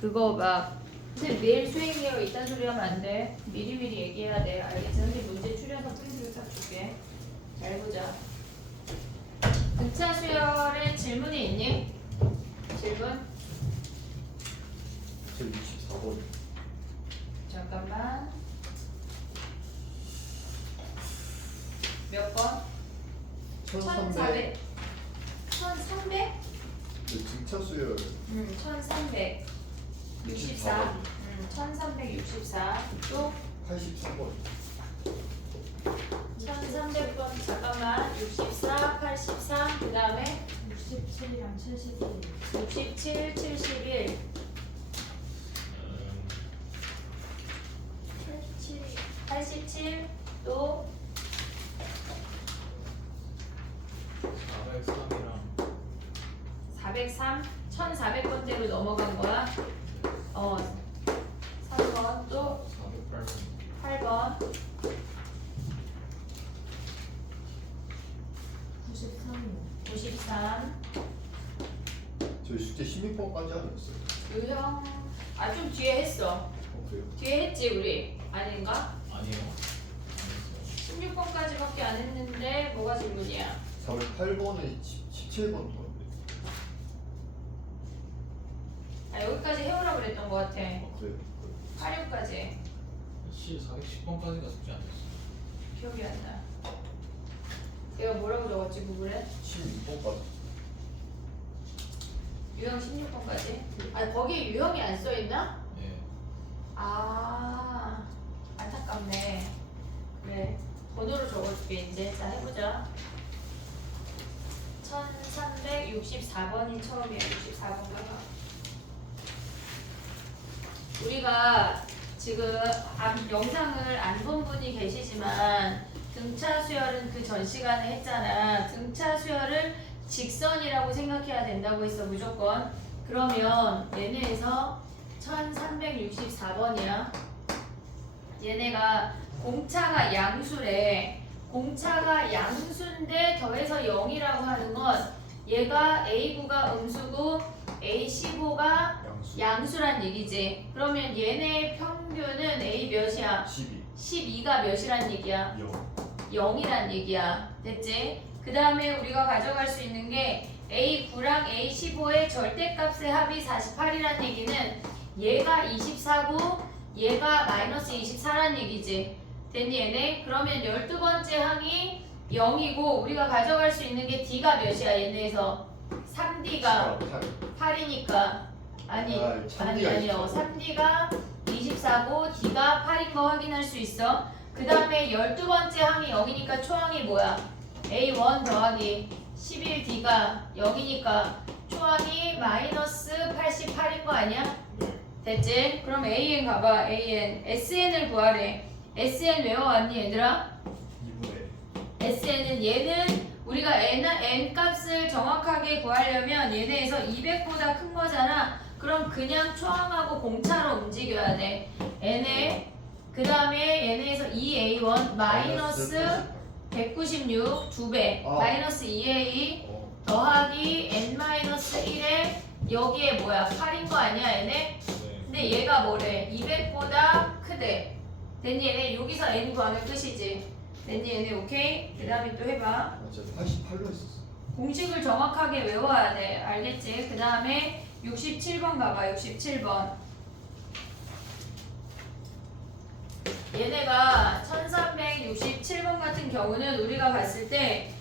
그거 막 선생님 내일 수행이에요 이딴 소리 하면 안 돼. 미리미리 얘기해야 돼. 알겠지? 선생님 문제 추려서 프린트를 딱 줄게. 잘 보자. 등차 수열에 질문이 있니? 질문? 제 64번. 잠깐만. 몇 번? 1300. 1300? 등차 수열 1300. 64. 1364. 또 83번. 1300번. 잠깐만. 64, 83. 그 다음에 67이랑 71. 67, 71. 87. 또 403이랑 403. 1400번대로 넘어간 거야. 3번. 또 408번 8번. 93이요. 93. 저희 숙제 16번까지 아니었어요? 유형. 좀 뒤에 했어. 그래요? 뒤에 했지 우리. 아닌가? 아니요. 16번까지밖에 안 했는데 뭐가 질문이야? 408번에 17번 더인데. 여기까지 해오라고 그랬던 것 같아. 그래요? 86까지. C 410번까지가 숙제 안 됐어. 기억이 안 나. 내가 뭐라고 적었지 구글에? 16번까지. 유형 16번까지? 거기 유형이 안 써있나? 예. 안타깝네. 그래. 번호로 적어줄게 이제. 자 해보자. 1364번이 처음이야. 64번가가. 우리가 지금 영상을 안 본 분이 계시지만 등차 수열은 그 전 시간에 했잖아. 등차 수열을 직선이라고 생각해야 된다고 했어 무조건. 그러면 얘네에서 1364번이야. 얘네가 공차가 양수래. 공차가 양수인데 더해서 0이라고 하는 건 얘가 A9가 음수고 A15가 양수란 얘기지. 그러면 얘네 평균은 A 몇이야? 12. 12가 몇이란 얘기야? 0. 0이란 얘기야. 됐지? 그 다음에 우리가 가져갈 수 있는 게 A9랑 A15의 절대값의 합이 48이란 얘기는 얘가 24고 얘가 마이너스 24란 얘기지. 됐니 얘네? 그러면 12번째 항이 0이고 우리가 가져갈 수 있는 게 D가 몇이야 얘네에서? 3D가 8이니까 아니요. 3D가 24고 D가 8인 거 확인할 수 있어. 그 다음에 12번째 항이 0이니까 초항이 뭐야? A1 더하기 11D가 0이니까 초항이 마이너스 88인 거 아니야? 됐지? 그럼 AN 가봐. AN SN을 구하래. SN 외워왔니 얘들아? 2분의 SN은 얘는 우리가 N 값을 정확하게 구하려면 얘네에서 200보다 큰 거잖아. 그럼 그냥 초항하고 공차로 움직여야 돼. N에 그 다음에 얘네에서 2A1 마이너스 196 2배 마이너스 2A 더하기 N-1에 여기에 뭐야 8인 거 아니야 얘네? 네. 근데 얘가 뭐래 200보다 크대. 됐니 얘네? 여기서 N 구하면 끝이지. 됐니 얘네? 오케이? 그 다음에 또 해봐. 진짜 88로 했었어. 공식을 정확하게 외워야 돼. 알겠지? 그 다음에 67번 가봐. 67번. 얘네가 1367번 같은 경우는 우리가 봤을 때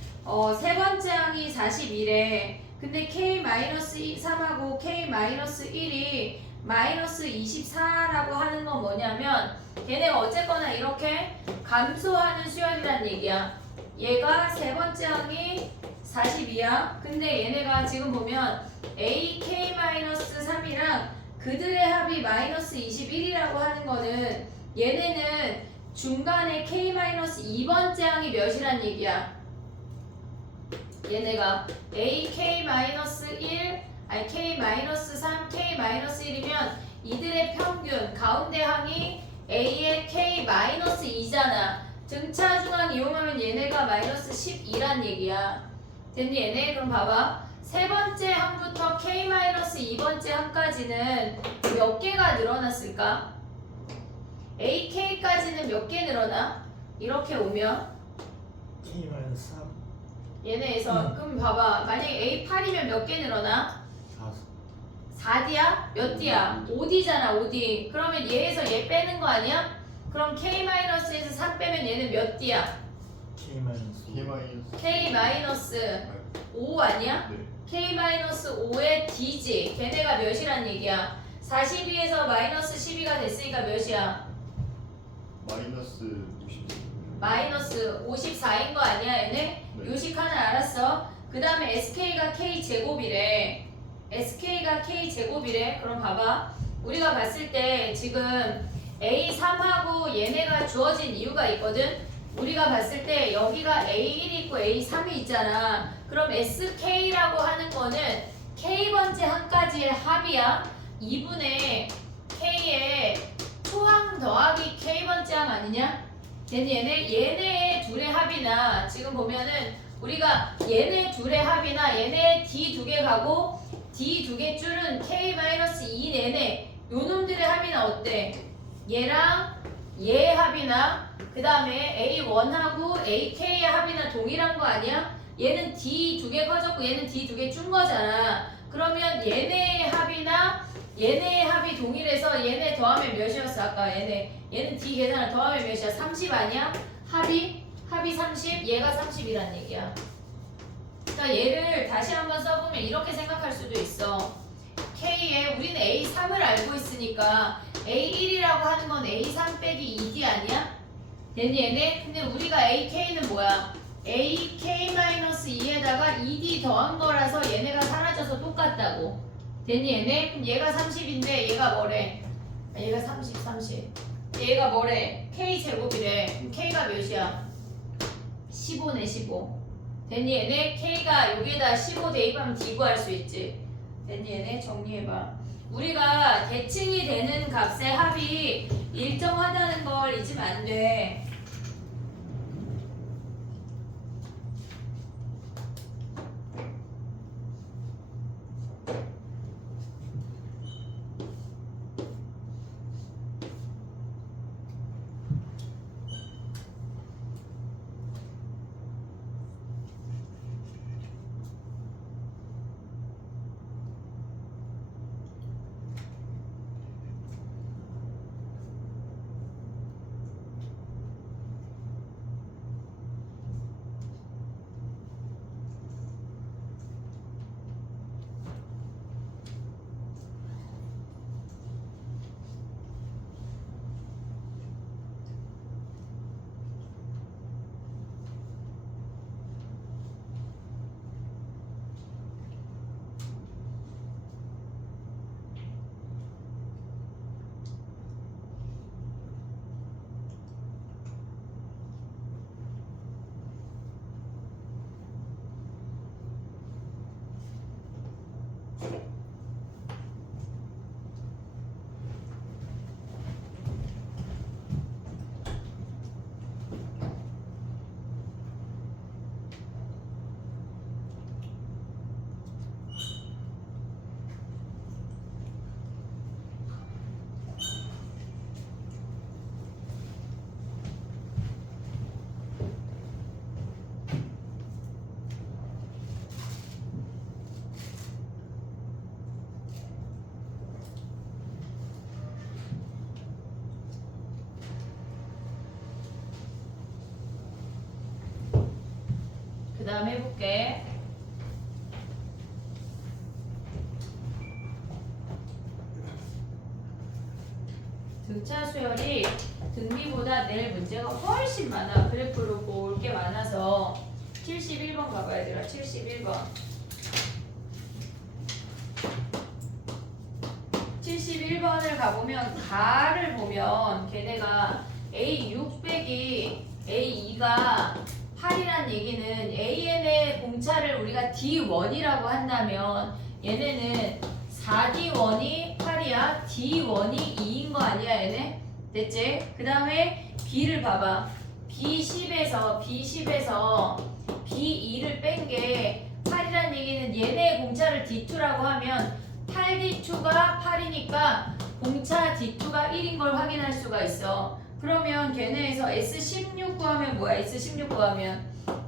세 번째 항이 41에 근데 K-3하고 K-1이 마이너스 24라고 하는 건 뭐냐면 얘네가 어쨌거나 이렇게 감소하는 수열이란 얘기야. 얘가 세 번째 항이 42야. 근데 얘네가 지금 보면 AK-3이랑 그들의 합이 마이너스 21이라고 하는 거는 얘네는 중간에 K-2번째 항이 몇이란 얘기야? 얘네가 AK-1 아니 K-3, K-1이면 이들의 평균 가운데 항이 A의 K-2잖아. 등차 중항 이용하면 얘네가 마이너스 12란 얘기야. 됐니 얘네? 그럼 봐봐. 세 번째 항부터 k-2번째 항까지는 몇 개가 늘어났을까? ak까지는 몇 개 늘어나? 이렇게 오면 K-3 얘네에서 그럼 봐봐. 만약에 A8이면 몇 개 늘어나? 4D야? 몇 D야? 5D잖아 5D. 그러면 얘에서 얘 빼는 거 아니야? 그럼 K-에서 3 빼면 얘는 몇 D야? K-5 K-5 아니야? 네. K-5의 D지. 걔네가 몇이란 얘기야? 42에서 마이너스 12가 됐으니까 몇이야? 마이너스 50 마이너스 54인 거 아니야 얘네? 네. 요식 하나 알았어. 그 다음에 SK가 K제곱이래. SK가 K제곱이래. 그럼 봐봐. 우리가 봤을 때 지금 A3하고 얘네가 주어진 이유가 있거든. 우리가 봤을 때 여기가 A1 있고 A3이 있잖아. 그럼 SK라고 하는 거는 K번째 항까지의 합이야. 2분의 K의 초항 더하기 K번째 항 아니냐? 얘네 둘의 합이나 지금 보면은 우리가 얘네 둘의 합이나 얘네 D 두 개 가고 D 두 개 줄은 K-2 내내 요 놈들의 합이나 어때? 얘랑 얘의 합이나 그 다음에 A1하고 AK의 합이나 동일한 거 아니야? 얘는 D 두 개 커졌고 얘는 D 두 개 준 거잖아. 그러면 얘네의 합이나 얘네의 합이 동일해서 얘네 더하면 몇이었어? 아까 얘는 D 계산을 더하면 몇이야? 30 아니야? 합이 30, 얘가 30이란 얘기야. 그러니까 얘를 다시 한번 써보면 이렇게 생각할 수도 있어. K에 우리는 A3을 알고 있으니까 A1이라고 하는 건 A3 빼기 2D 아니야? 됐니 얘네? 근데 우리가 AK는 뭐야? AK-2에다가 2D 더한 거라서 얘네가 사라져서 똑같다고. 됐니 얘네? 그럼 얘가 30인데 얘가 뭐래? 얘가 30. 얘가 뭐래? K제곱이래. 그럼 K가 몇이야? 15네 15. 됐니 얘네? K가 여기에다 15 대입하면 D 구할 수 있지. 됐니 얘네? 정리해봐. 우리가 대칭이 되는 값의 합이 일정하다는 걸 잊으면 안 돼. 그 다음 해볼게. 등차 수열이 등비보다 낼 문제가 훨씬 많아. 그래프로 볼 게 많아서 71번 가봐 얘들아. 71번. 71번을 가보면 가를 보면 걔네가 A6 빼기 A2가 8이란 얘기는 AN의 공차를 우리가 D1이라고 한다면 얘네는 4D1이 8이야. D1이 2인 거 아니야 얘네? 됐지? 그 다음에 B를 봐봐. B10에서 B2를 뺀 게 8이란 8이란 얘기는 얘네의 공차를 D2라고 하면 8D2가 8이니까 공차 D2가 1인 걸 확인할 수가 있어. 그러면 걔네에서 S16 구하면 뭐야? S16 구하면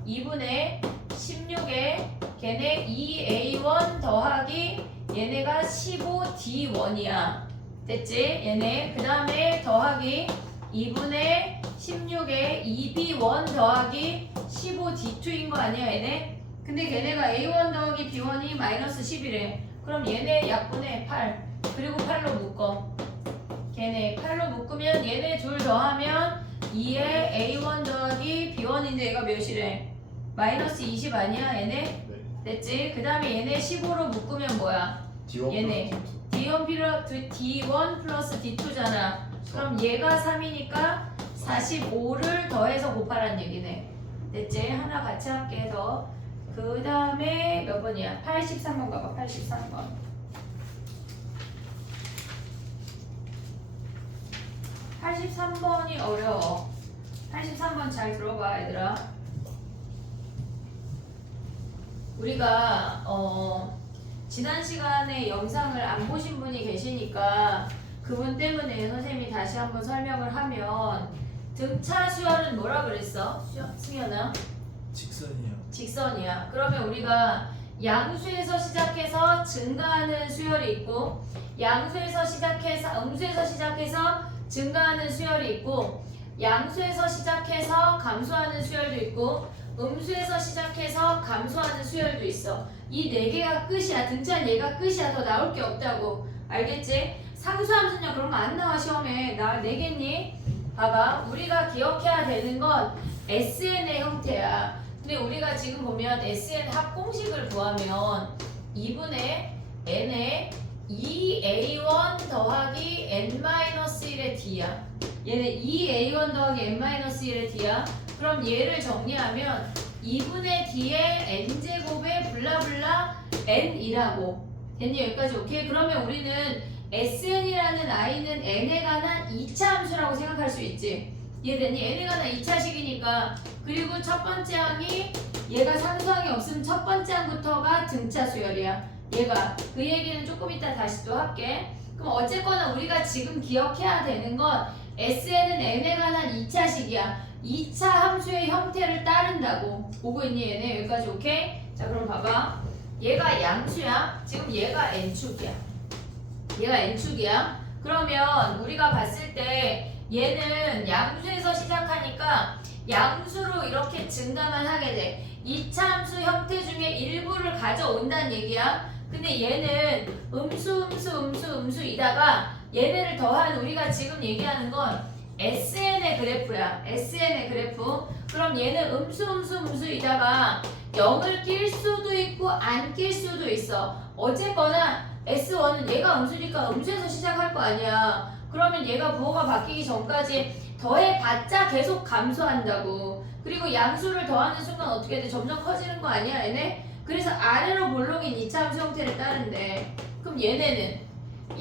2분의 16에 걔네 2A1 더하기 얘네가 15D1이야. 됐지? 얘네 그 다음에 더하기 2분의 16에 2B1 더하기 15D2인 거 아니야 얘네? 근데 걔네가 A1 더하기 B1이 마이너스 10이래. 그럼 얘네 약분해 8 그리고 8로 묶어. 걔네 8로 묶으면 얘네 둘 더하면 2에 A1 더하기 B1인데 얘가 몇이래? 마이너스 20 아니야 얘네? 네. 됐지? 그 다음에 얘네 15로 묶으면 뭐야? D1 얘네. D1 플러스 D2잖아. 그럼 얘가 3이니까 45를 더해서 곱하라는 얘기네. 됐지? 하나 같이 할게 더. 그 다음에 몇 번이야? 83번 가봐. 83번. 83번이 어려워. 83번 잘 들어봐 얘들아. 우리가 지난 시간에 영상을 안 보신 분이 계시니까 그분 때문에 선생님이 다시 한번 설명을 하면 등차 수열은 뭐라 그랬어? 승현아? 직선이요. 직선이야. 그러면 우리가 양수에서 시작해서 증가하는 수열이 있고 양수에서 시작해서 음수에서 시작해서 증가하는 수열이 있고 양수에서 시작해서 감소하는 수열도 있고 음수에서 시작해서 감소하는 수열도 있어. 이 네 개가 끝이야. 등차는 얘가 끝이야. 더 나올 게 없다고. 알겠지? 상수함수냐 그런 거 안 나와 시험에. 내겠니? 봐봐. 우리가 기억해야 되는 건 SN의 형태야. 근데 우리가 지금 보면 SN 합공식을 구하면 2분의 n에 2a1 더하기 n-1의 d야. 얘는 2a1 더하기 n-1의 d야. 그럼 얘를 정리하면 2분의 d의 n제곱의 블라블라 n이라고. 됐니? 여기까지 오케이? 그러면 우리는 sn이라는 i는 n에 관한 2차 함수라고 생각할 수 있지. 이해됐니? n에 관한 2차식이니까. 그리고 첫 번째 항이 얘가 상수항이 없으면 첫 번째 항부터가 등차 수열이야. 얘가. 그 얘기는 조금 이따 다시 또 할게. 그럼 어쨌거나 우리가 지금 기억해야 되는 건 sn은 n에 관한 2차식이야. 2차 함수의 형태를 따른다고. 보고 있니 얘네? 여기까지 오케이? 자 그럼 봐봐. 얘가 양수야. 지금 얘가 n축이야. 얘가 n축이야. 그러면 우리가 봤을 때 얘는 양수에서 시작하니까 양수로 이렇게 증가만 하게 돼. 2차 함수 형태 중에 일부를 가져온다는 얘기야. 근데 얘는 음수이다가 얘네를 더한 우리가 지금 얘기하는 건 SN의 그래프야. SN의 그래프. 그럼 얘는 음수이다가 0을 낄 수도 있고 안 낄 수도 있어. 어쨌거나 S1은 얘가 음수니까 음수에서 시작할 거 아니야. 그러면 얘가 부호가 바뀌기 전까지 더해봤자 계속 감소한다고. 그리고 양수를 더하는 순간 어떻게 돼? 점점 커지는 거 아니야 얘네? 그래서 아래로 볼록인 2차 함수 형태를 따른대. 그럼 얘네는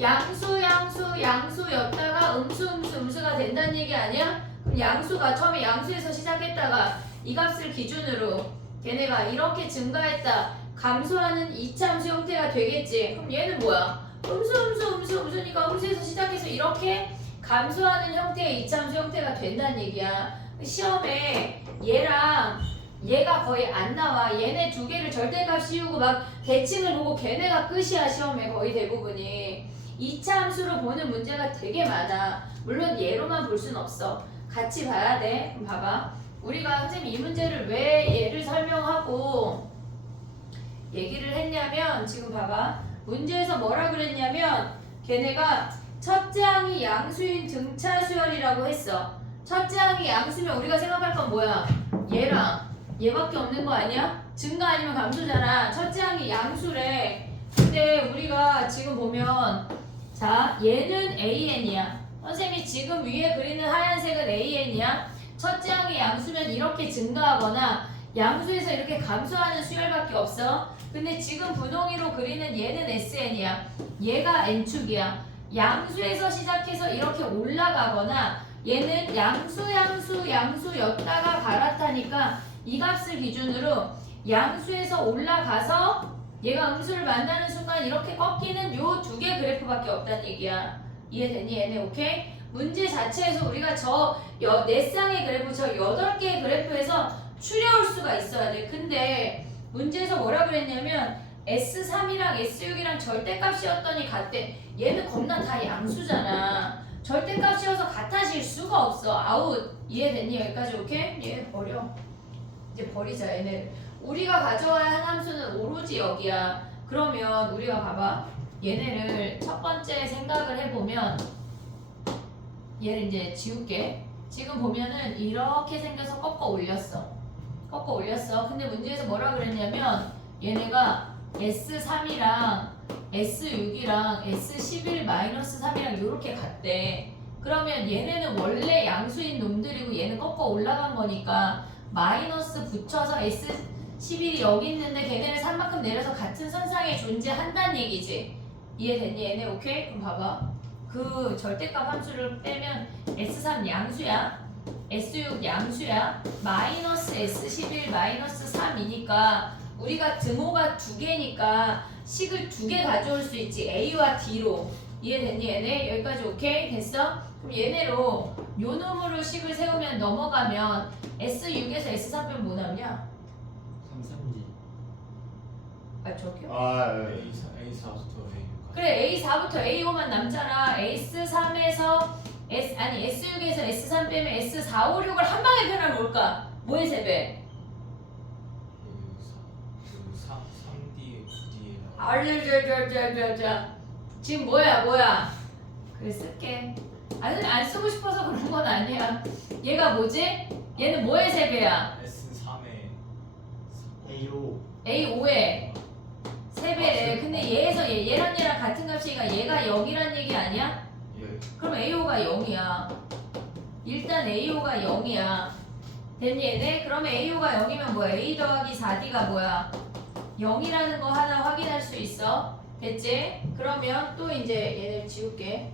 양수였다가 음수가 된다는 얘기 아니야? 그럼 양수가 처음에 양수에서 시작했다가 이 값을 기준으로 걔네가 이렇게 증가했다. 감소하는 2차 함수 형태가 되겠지. 그럼 얘는 뭐야? 음수니까 음수에서 시작해서 이렇게 감소하는 형태의 2차 함수 형태가 된다는 얘기야. 시험에 얘랑 얘가 거의 안 나와. 얘네 두 개를 절대값 씌우고 막 대칭을 보고 걔네가 끝이야. 시험에 거의 대부분이. 2차 함수로 보는 문제가 되게 많아. 물론 얘로만 볼 순 없어. 같이 봐야 돼. 그럼 봐봐. 우리가 선생님 이 문제를 왜 얘를 설명하고 얘기를 했냐면 지금 봐봐. 문제에서 뭐라 그랬냐면 걔네가 첫째 항이 양수인 등차 수열이라고 했어. 첫째 항이 양수면 우리가 생각할 건 뭐야? 얘랑 얘밖에 없는 거 아니야? 증가 아니면 감소잖아. 첫째 항이 양수래. 근데 우리가 지금 보면 자 얘는 AN이야. 선생님이 지금 위에 그리는 하얀색은 AN이야. 첫째 항이 양수면 이렇게 증가하거나 양수에서 이렇게 감소하는 수열밖에 없어. 근데 지금 분홍이로 그리는 얘는 SN이야. 얘가 N축이야. 양수에서 시작해서 이렇게 올라가거나 얘는 양수였다가 갈아타니까 이 값을 기준으로 양수에서 올라가서 얘가 음수를 만나는 순간 이렇게 꺾이는 요 두 개 그래프밖에 없다는 얘기야. 이해되니 얘네? 오케이? 문제 자체에서 우리가 저 4쌍의 그래프, 저 8개의 그래프에서 추려올 수가 있어야 돼. 근데 문제에서 뭐라 그랬냐면 S3이랑 S6이랑 절대값이었더니 같대. 얘는 겁나 다 양수잖아. 절대값이어서 같아질 수가 없어. 아웃. 이해됐니? 여기까지 오케이? 얘 버려. 이제 버리자 얘네를. 우리가 가져와야 한 함수는 오로지 여기야. 그러면 우리가 봐봐. 얘네를 첫 번째 생각을 해보면 얘를 이제 지울게. 지금 보면은 이렇게 생겨서 꺾어 올렸어. 꺾어 올렸어. 근데 문제에서 뭐라 그랬냐면 얘네가 S3이랑 S6이랑 S11-3이랑 이렇게 같대. 그러면 얘네는 원래 양수인 놈들이고 얘는 꺾어 올라간 거니까 마이너스 붙여서 S11이 여기 있는데 걔네는 3만큼 내려서 같은 선상에 존재한다는 얘기지. 이해됐니 얘네? 오케이? 그럼 봐봐. 그 절대값 함수를 빼면 S3 양수야, S6 양수야, 마이너스 S11 마이너스 3이니까 우리가 등호가 2개니까 식을 2개 가져올 수 있지. A와 D로. 이해됐니 얘네? 여기까지 오케이? 됐어? 그럼 얘네로 요 놈으로 식을 세우면 넘어가면 S6에서 S3 빼면 뭐 남냐? 3, 3D. 아 저기요? A4부터 A6. 그래 A4부터 A5만 남잖아. S3에서 S6에서 S3 빼면 S4, 5, 6을 한 방에 편하면 뭘까? 뭐의 세배? 3D, 9D에 알르르르르르르. 지금 뭐야? 그래 쓸게. 아니 안 쓰고 싶어서 그런 건 아니야. 얘가 뭐지? 얘는 뭐의 세배야? S3에 A5. A5의 세배래. 근데 얘에서 얘랑 같은 값이니까 얘가 0이란 얘기 아니야? 예. 그럼 A5가 0이야. 일단 A5가 0이야. 됐니 얘네? 그러면 A5가 0이면 뭐야? A 더하기 4D가 뭐야? 0이라는 거 하나 확인할 수 있어. 됐지? 그러면 또 이제 얘네를 지울게.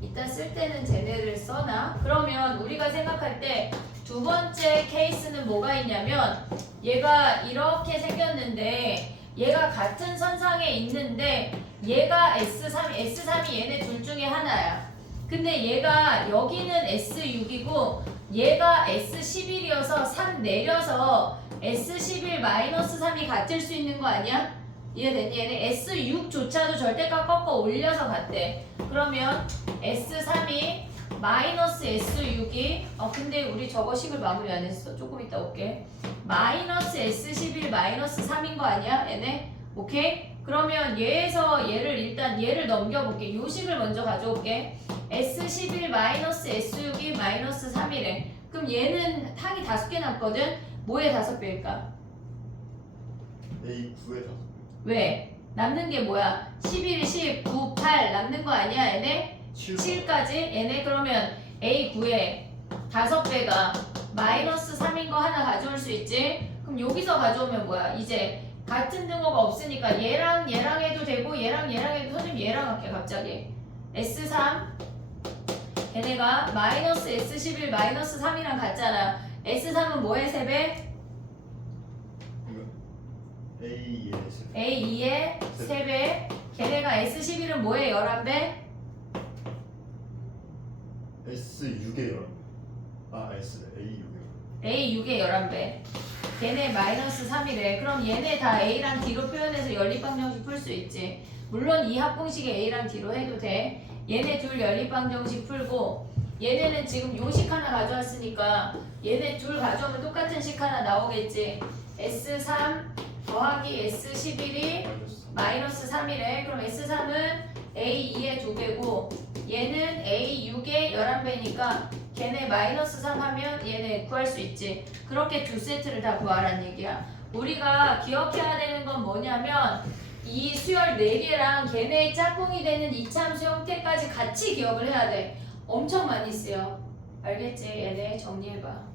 일단 쓸 때는 쟤네를 써놔. 그러면 우리가 생각할 때 두 번째 케이스는 뭐가 있냐면 얘가 이렇게 생겼는데 얘가 같은 선상에 있는데 얘가 S3이 얘네 둘 중에 하나야. 근데 얘가 여기는 S6이고 얘가 S11이어서 3 내려서 S11-3이 같을 수 있는 거 아니야? 이해됐니? 얘네 S6조차도 절대값 꺾어 올려서 같대. 그러면 S3이 마이너스 S6이 근데 우리 저거 식을 마무리 안 했어. 조금 이따 올게. 마이너스 S11-3인 거 아니야? 얘네? 오케이? 그러면 얘에서 얘를 넘겨볼게. 요 식을 먼저 가져올게. S11-S6이 마이너스 3이래. 그럼 얘는 항이 5개 남거든? 뭐에 5배일까? A9에 5배. 왜? 남는 게 뭐야? 11, 10, 9, 8 남는 거 아니야 얘네? 7까지? 얘네 그러면 A9에 5배가 마이너스 3인 거 하나 가져올 수 있지? 그럼 여기서 가져오면 뭐야? 이제 같은 등호가 없으니까 얘랑 해도 되고 얘랑 해도 선생님 얘랑 할게 갑자기. S3 얘네가 마이너스 S11 마이너스 3이랑 같잖아. S3은 뭐의 3배? A2에 3배. A2의 3배. 걔네가 S11은 뭐의 11배? S6에 11배. A6에 A6의 11배. 걔네 마이너스 3이래. 그럼 얘네 다 A랑 D로 표현해서 연립방정식 풀 수 있지. 물론 이 합공식에 A랑 D로 해도 돼. 얘네 둘 연립방정식 풀고 얘네는 지금 요식 하나 가져왔으니까 얘네 둘 가져오면 똑같은 식 하나 나오겠지. S3 더하기 S11이 마이너스 3이래. 그럼 S3은 A2의 2배고 얘는 A6의 11배니까 걔네 마이너스 3 하면 얘네 구할 수 있지. 그렇게 두 세트를 다 구하라는 얘기야. 우리가 기억해야 되는 건 뭐냐면 이 수열 4개랑 걔네의 짝꿍이 되는 이차함수 형태까지 같이 기억을 해야 돼. 엄청 많이 쓰여. 알겠지? 얘네 정리해봐.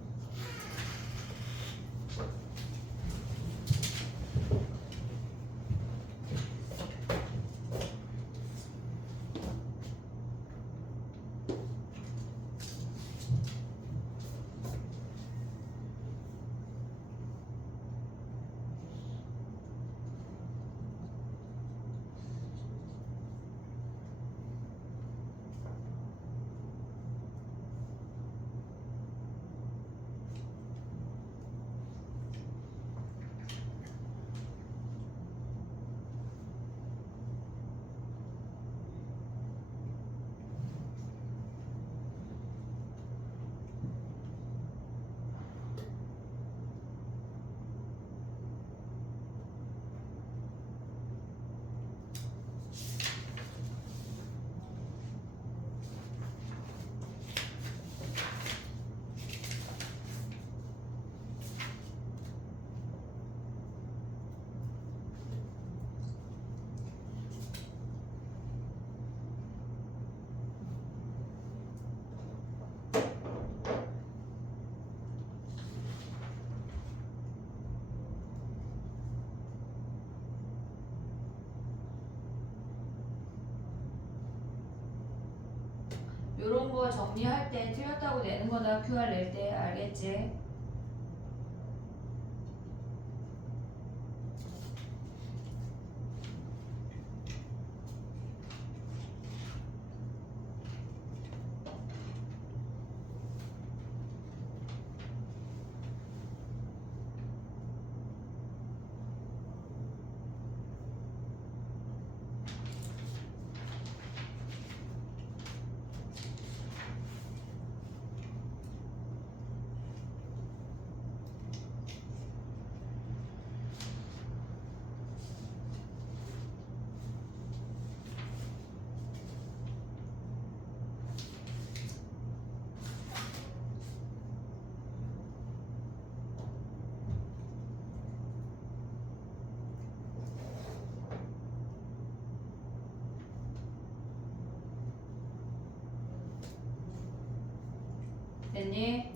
요런 거 정리할 때 틀렸다고 내는 거다. QR 낼 때. 알겠지? 됐니?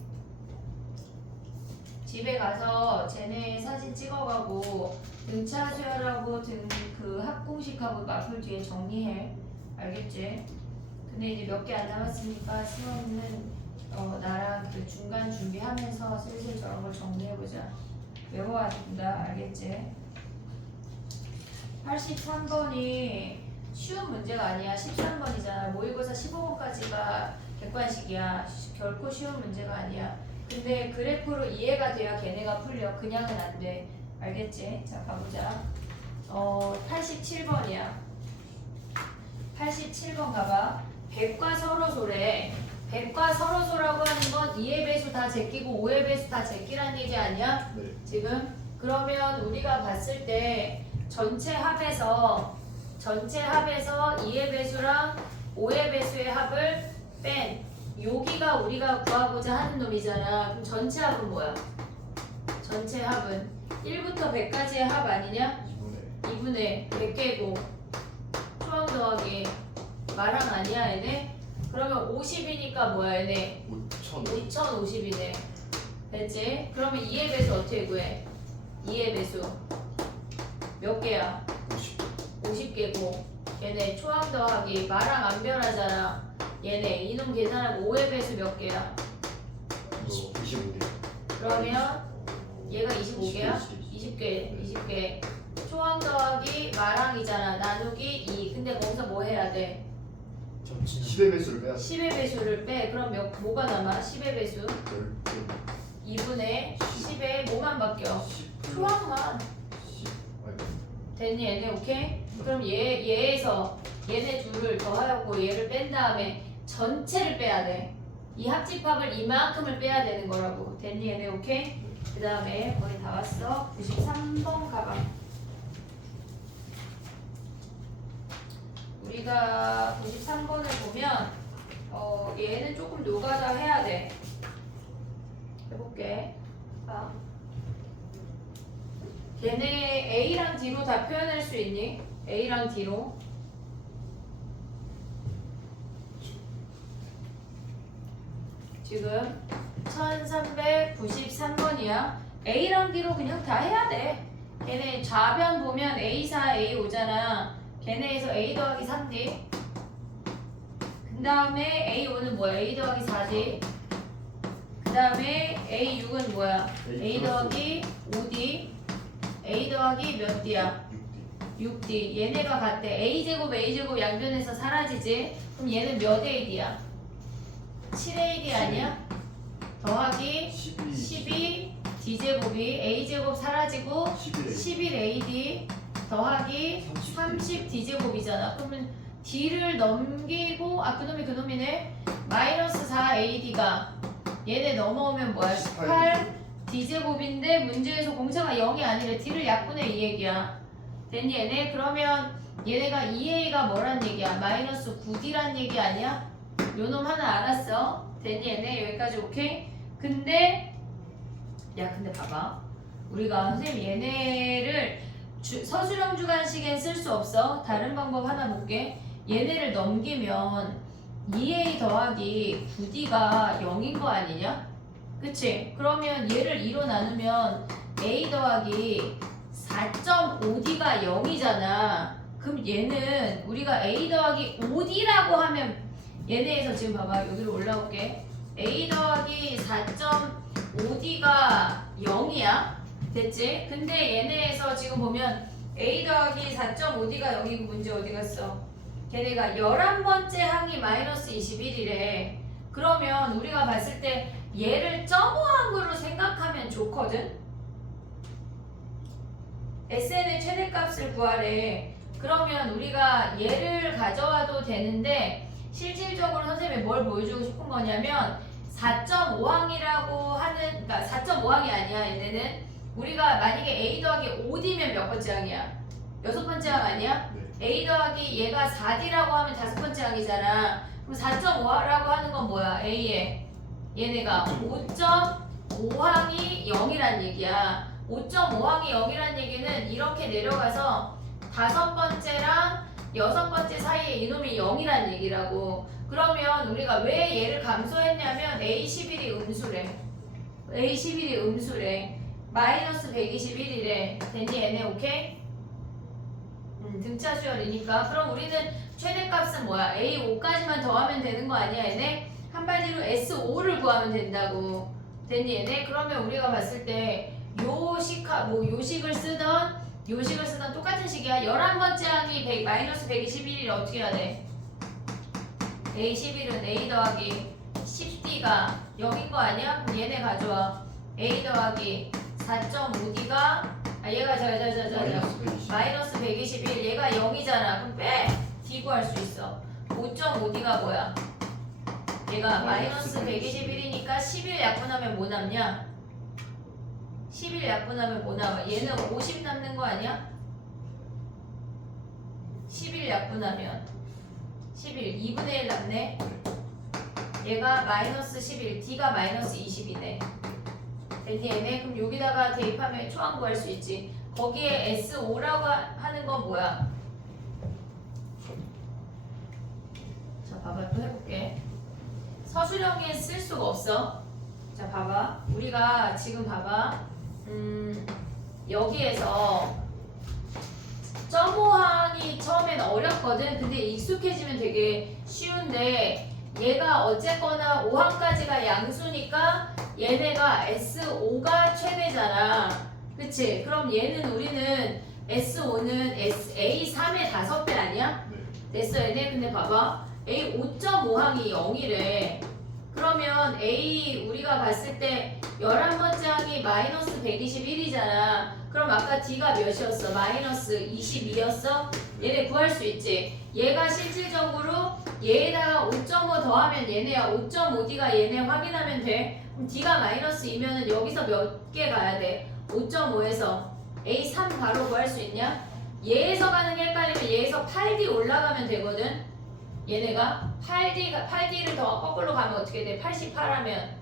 집에 가서 쟤네 사진 찍어가고 등차 수열하고 등 그 합공식하고 마플 뒤에 정리해. 알겠지? 근데 이제 몇 개 안 남았으니까 수업은 나랑 그 중간 준비하면서 슬슬 저런 걸 정리해보자. 외워야 된다. 알겠지? 83번이 쉬운 문제가 아니야. 13번이잖아. 모의고사 15번까지가 객관식이야. 결코 쉬운 문제가 아니야. 근데 그래프로 이해가 돼야 걔네가 풀려. 그냥은 안 돼. 알겠지? 자, 가보자. 87번이야. 87번 가봐. 100과 서로소래. 100과 서로소라고 하는 건 2의 배수 다 제끼고 5의 배수 다 제끼라는 얘기 아니야? 네. 지금? 그러면 우리가 봤을 때 전체 합에서 2의 배수랑 5의 배수의 합을 뺀 여기가 우리가 구하고자 하는 놈이잖아. 그럼 전체 합은 뭐야? 전체 합은 1부터 100까지의 합 아니냐? 2분의 100개고 초항 더하기 마랑 아니야 얘네? 그러면 50이니까 뭐야 얘네? 5050이네. 됐지? 그러면 2의 배수 어떻게 구해? 2의 배수 몇 개야? 50개고 얘네 초항 더하기 마랑 안 변하잖아. 얘네 이놈 계산하고 5의 배수 몇 개야? 25개. 그러면 얘가 25개야? 20개. 초항 더하기 마랑이잖아. 나누기 2. 근데 거기서 뭐 해야 돼? 10의 배수를 빼야 돼. 10의 배수를 빼. 그럼 뭐가 남아? 10의 배수 10개. 2분의 10에 뭐만 바뀌어? 10. 초항만. 10. 아이고. 됐니 얘네? 오케이? 그럼 얘에서 얘네 둘을 더하고 얘를 뺀 다음에 전체를 빼야 돼. 이 합집합을 이만큼을 빼야 되는 거라고. 됐니 얘네? 오케이? 그 다음에 거의 다 왔어. 93번 가봐. 우리가 93번을 보면 얘는 조금 노가다 해야 돼. 해볼게. 봐. 걔네 A랑 D로 다 표현할 수 있니? A랑 D로. 지금 1393번이야. A랑 D로 그냥 다 해야 돼. 걔네 좌변 보면 A4, A5잖아. 걔네에서 A 더하기 3D. 그 다음에 A5는 뭐야? A 더하기 4D. 그 다음에 A6은 뭐야? A 더하기 5D. A 더하기 몇 D야? 6D. 얘네가 같대. A제곱 A제곱 양변에서 사라지지? 그럼 얘는 몇 AD야? 7AD 아니야? 더하기 12 D제곱이 A제곱 사라지고 11AD 더하기 30 D제곱이잖아. 그러면 D를 넘기고 그놈이네. 마이너스 4AD가 얘네 넘어오면 뭐야? 18 D제곱인데 문제에서 공차가 0이 아니라 D를 약분해 이 얘기야. 됐니 얘네? 그러면 얘네가 2A가 뭐란 얘기야? 마이너스 9D란 얘기 아니야? 요놈 하나 알았어? 됐니 얘네? 여기까지 오케이? 근데 봐봐. 우리가 선생님 얘네를 서술형 주관식엔 쓸 수 없어. 다른 방법 하나 볼게. 얘네를 넘기면 2A 더하기 9D가 0인 거 아니냐? 그치? 그러면 얘를 2로 나누면 A 더하기 4.5D가 0이잖아. 그럼 얘는 우리가 A 더하기 5D라고 하면 얘네에서 지금 봐봐. 여기로 올라올게. A 더하기 4.5D가 0이야. 됐지? 근데 얘네에서 지금 보면 A 더하기 4.5D가 0이고 문제 어디 갔어? 걔네가 11번째 항이 마이너스 21이래. 그러면 우리가 봤을 때 얘를 점호항으로 생각하면 좋거든? SN의 최대값을 구하래. 그러면 우리가 얘를 가져와도 되는데 실질적으로 선생님이 뭘 보여주고 싶은 거냐면 4.5항이라고 하는, 그러니까 4.5항이 아니야. 얘네는 우리가 만약에 A 더하기 5D면 몇 번째 항이야? 6번째 항 아니야? 네. A 더하기 얘가 4D라고 하면 5번째 항이잖아. 그럼 4.5라고 하는 건 뭐야? A에 얘네가 5.5항이 0이란 얘기야. 5.5항이 0이란 얘기는 이렇게 내려가서 5번째랑 6번째 사이에 이놈이 0이란 얘기라고. 그러면 우리가 왜 얘를 감소했냐면 A11이 음수래. A11이 음수래. 마이너스 121이래. 됐니 얘네? 오케이? 등차 수열이니까. 그럼 우리는 최대값은 뭐야? A5까지만 더하면 되는 거 아니야 얘네? 한마디로 S5를 구하면 된다고. 됐니 얘네? 그러면 우리가 봤을 때 요식을 쓰던 똑같은 식이야. 11번째 항이 마이너스 121을 어떻게 해야 돼? A11은 A 더하기 10D가 0인 거 아니야? 그럼 얘네 가져와. A 더하기 4.5D가 얘가 마이너스 121 얘가 0이잖아. 그럼 빼! D 구할 수 있어. 5.5D가 뭐야? 얘가 마이너스 121이니까 11 약분하면 뭐 남냐? 11 약분하면 뭐 남아? 얘는 50 남는 거 아니야? 11 약분하면 11 2분의 1 남네. 얘가 마이너스 11 D가 마이너스 20이네. 됐니 얘네? 그럼 여기다가 대입하면 초항 구할 수 있지. 거기에 S5라고 하는 건 뭐야? 자 봐봐 또 해볼게. 서술형에 쓸 수가 없어. 자 봐봐. 우리가 지금 봐봐. 여기에서 점호항이 처음엔 어렵거든. 근데 익숙해지면 되게 쉬운데 얘가 어쨌거나 5항까지가 양수니까 얘네가 S5가 최대잖아. 그치? 그럼 얘는 우리는 S5는 A3의 5배 아니야? 네. 됐어 얘네? 근데 봐봐. A 5.5항이 0이래. 그러면 A 우리가 봤을 때 11번째 항이 마이너스 121이잖아. 그럼 아까 D가 몇이었어? 마이너스 22였어? 얘네 구할 수 있지. 얘가 실질적으로 얘에다가 5.5 더하면 얘네야. 5.5D가 얘네 확인하면 돼. 그럼 D가 마이너스 2면은 여기서 몇 개 가야 돼? 5.5에서 A3 바로 구할 수 있냐? 얘에서 가는 게 헷갈리면 얘에서 8D 올라가면 되거든. 얘네가 8D를 더 거꾸로 가면 어떻게 돼? 88 하면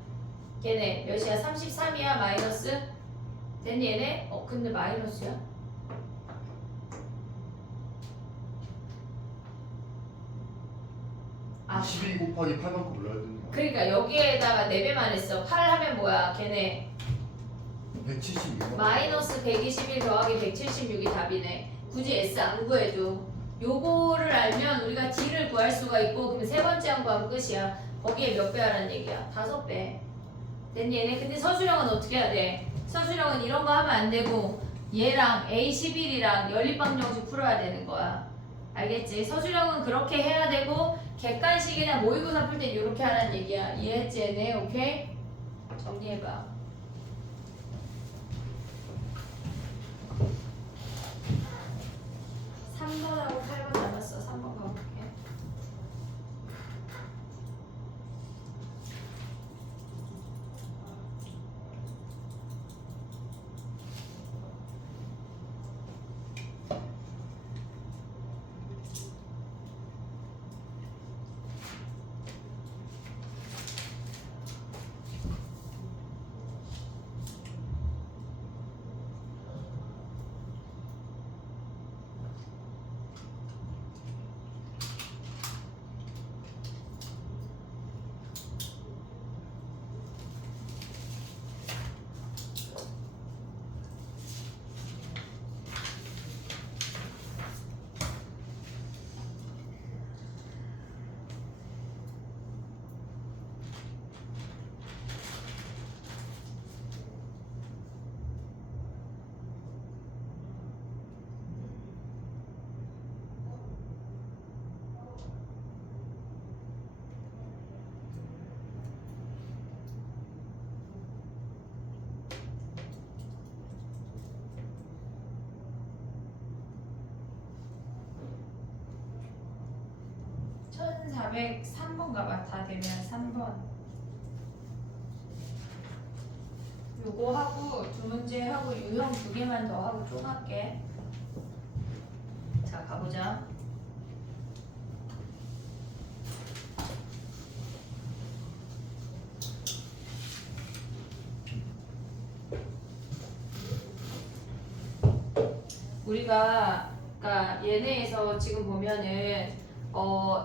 걔네 몇이야? 33이야? 마이너스? 됐니 얘네? 근데 마이너스야? 아 12 곱하기 8만큼 올라야 되는 거. 그러니까 여기에다가 4배만 했어. 8 하면 뭐야? 걔네 176. 마이너스 121 더하기 176이 답이네. 굳이 S 안 구해도 요거를 알면 우리가 D를 구할 수가 있고 그러면 세 번째 한 구하면 끝이야. 거기에 몇 배 하라는 얘기야? 5배. 됐니 얘네? 근데 서술형은 어떻게 해야 돼? 서술형은 이런 거 하면 안 되고 얘랑 A11이랑 연립방정식 풀어야 되는 거야. 알겠지? 서술형은 그렇게 해야 되고 객관식이나 모의고사 풀 땐 이렇게 하라는 얘기야. 이해했지 얘네? 오케이? 정리해봐. (3번하고) (8번) 남았어. 3번 가볼게. 403번 가봐. 다 되면 3번. 요거 하고 두 문제 하고 유형 두 개만 더 하고 좀 할게. 자, 가보자. 우리가 그러니까 얘네에서 지금 보면은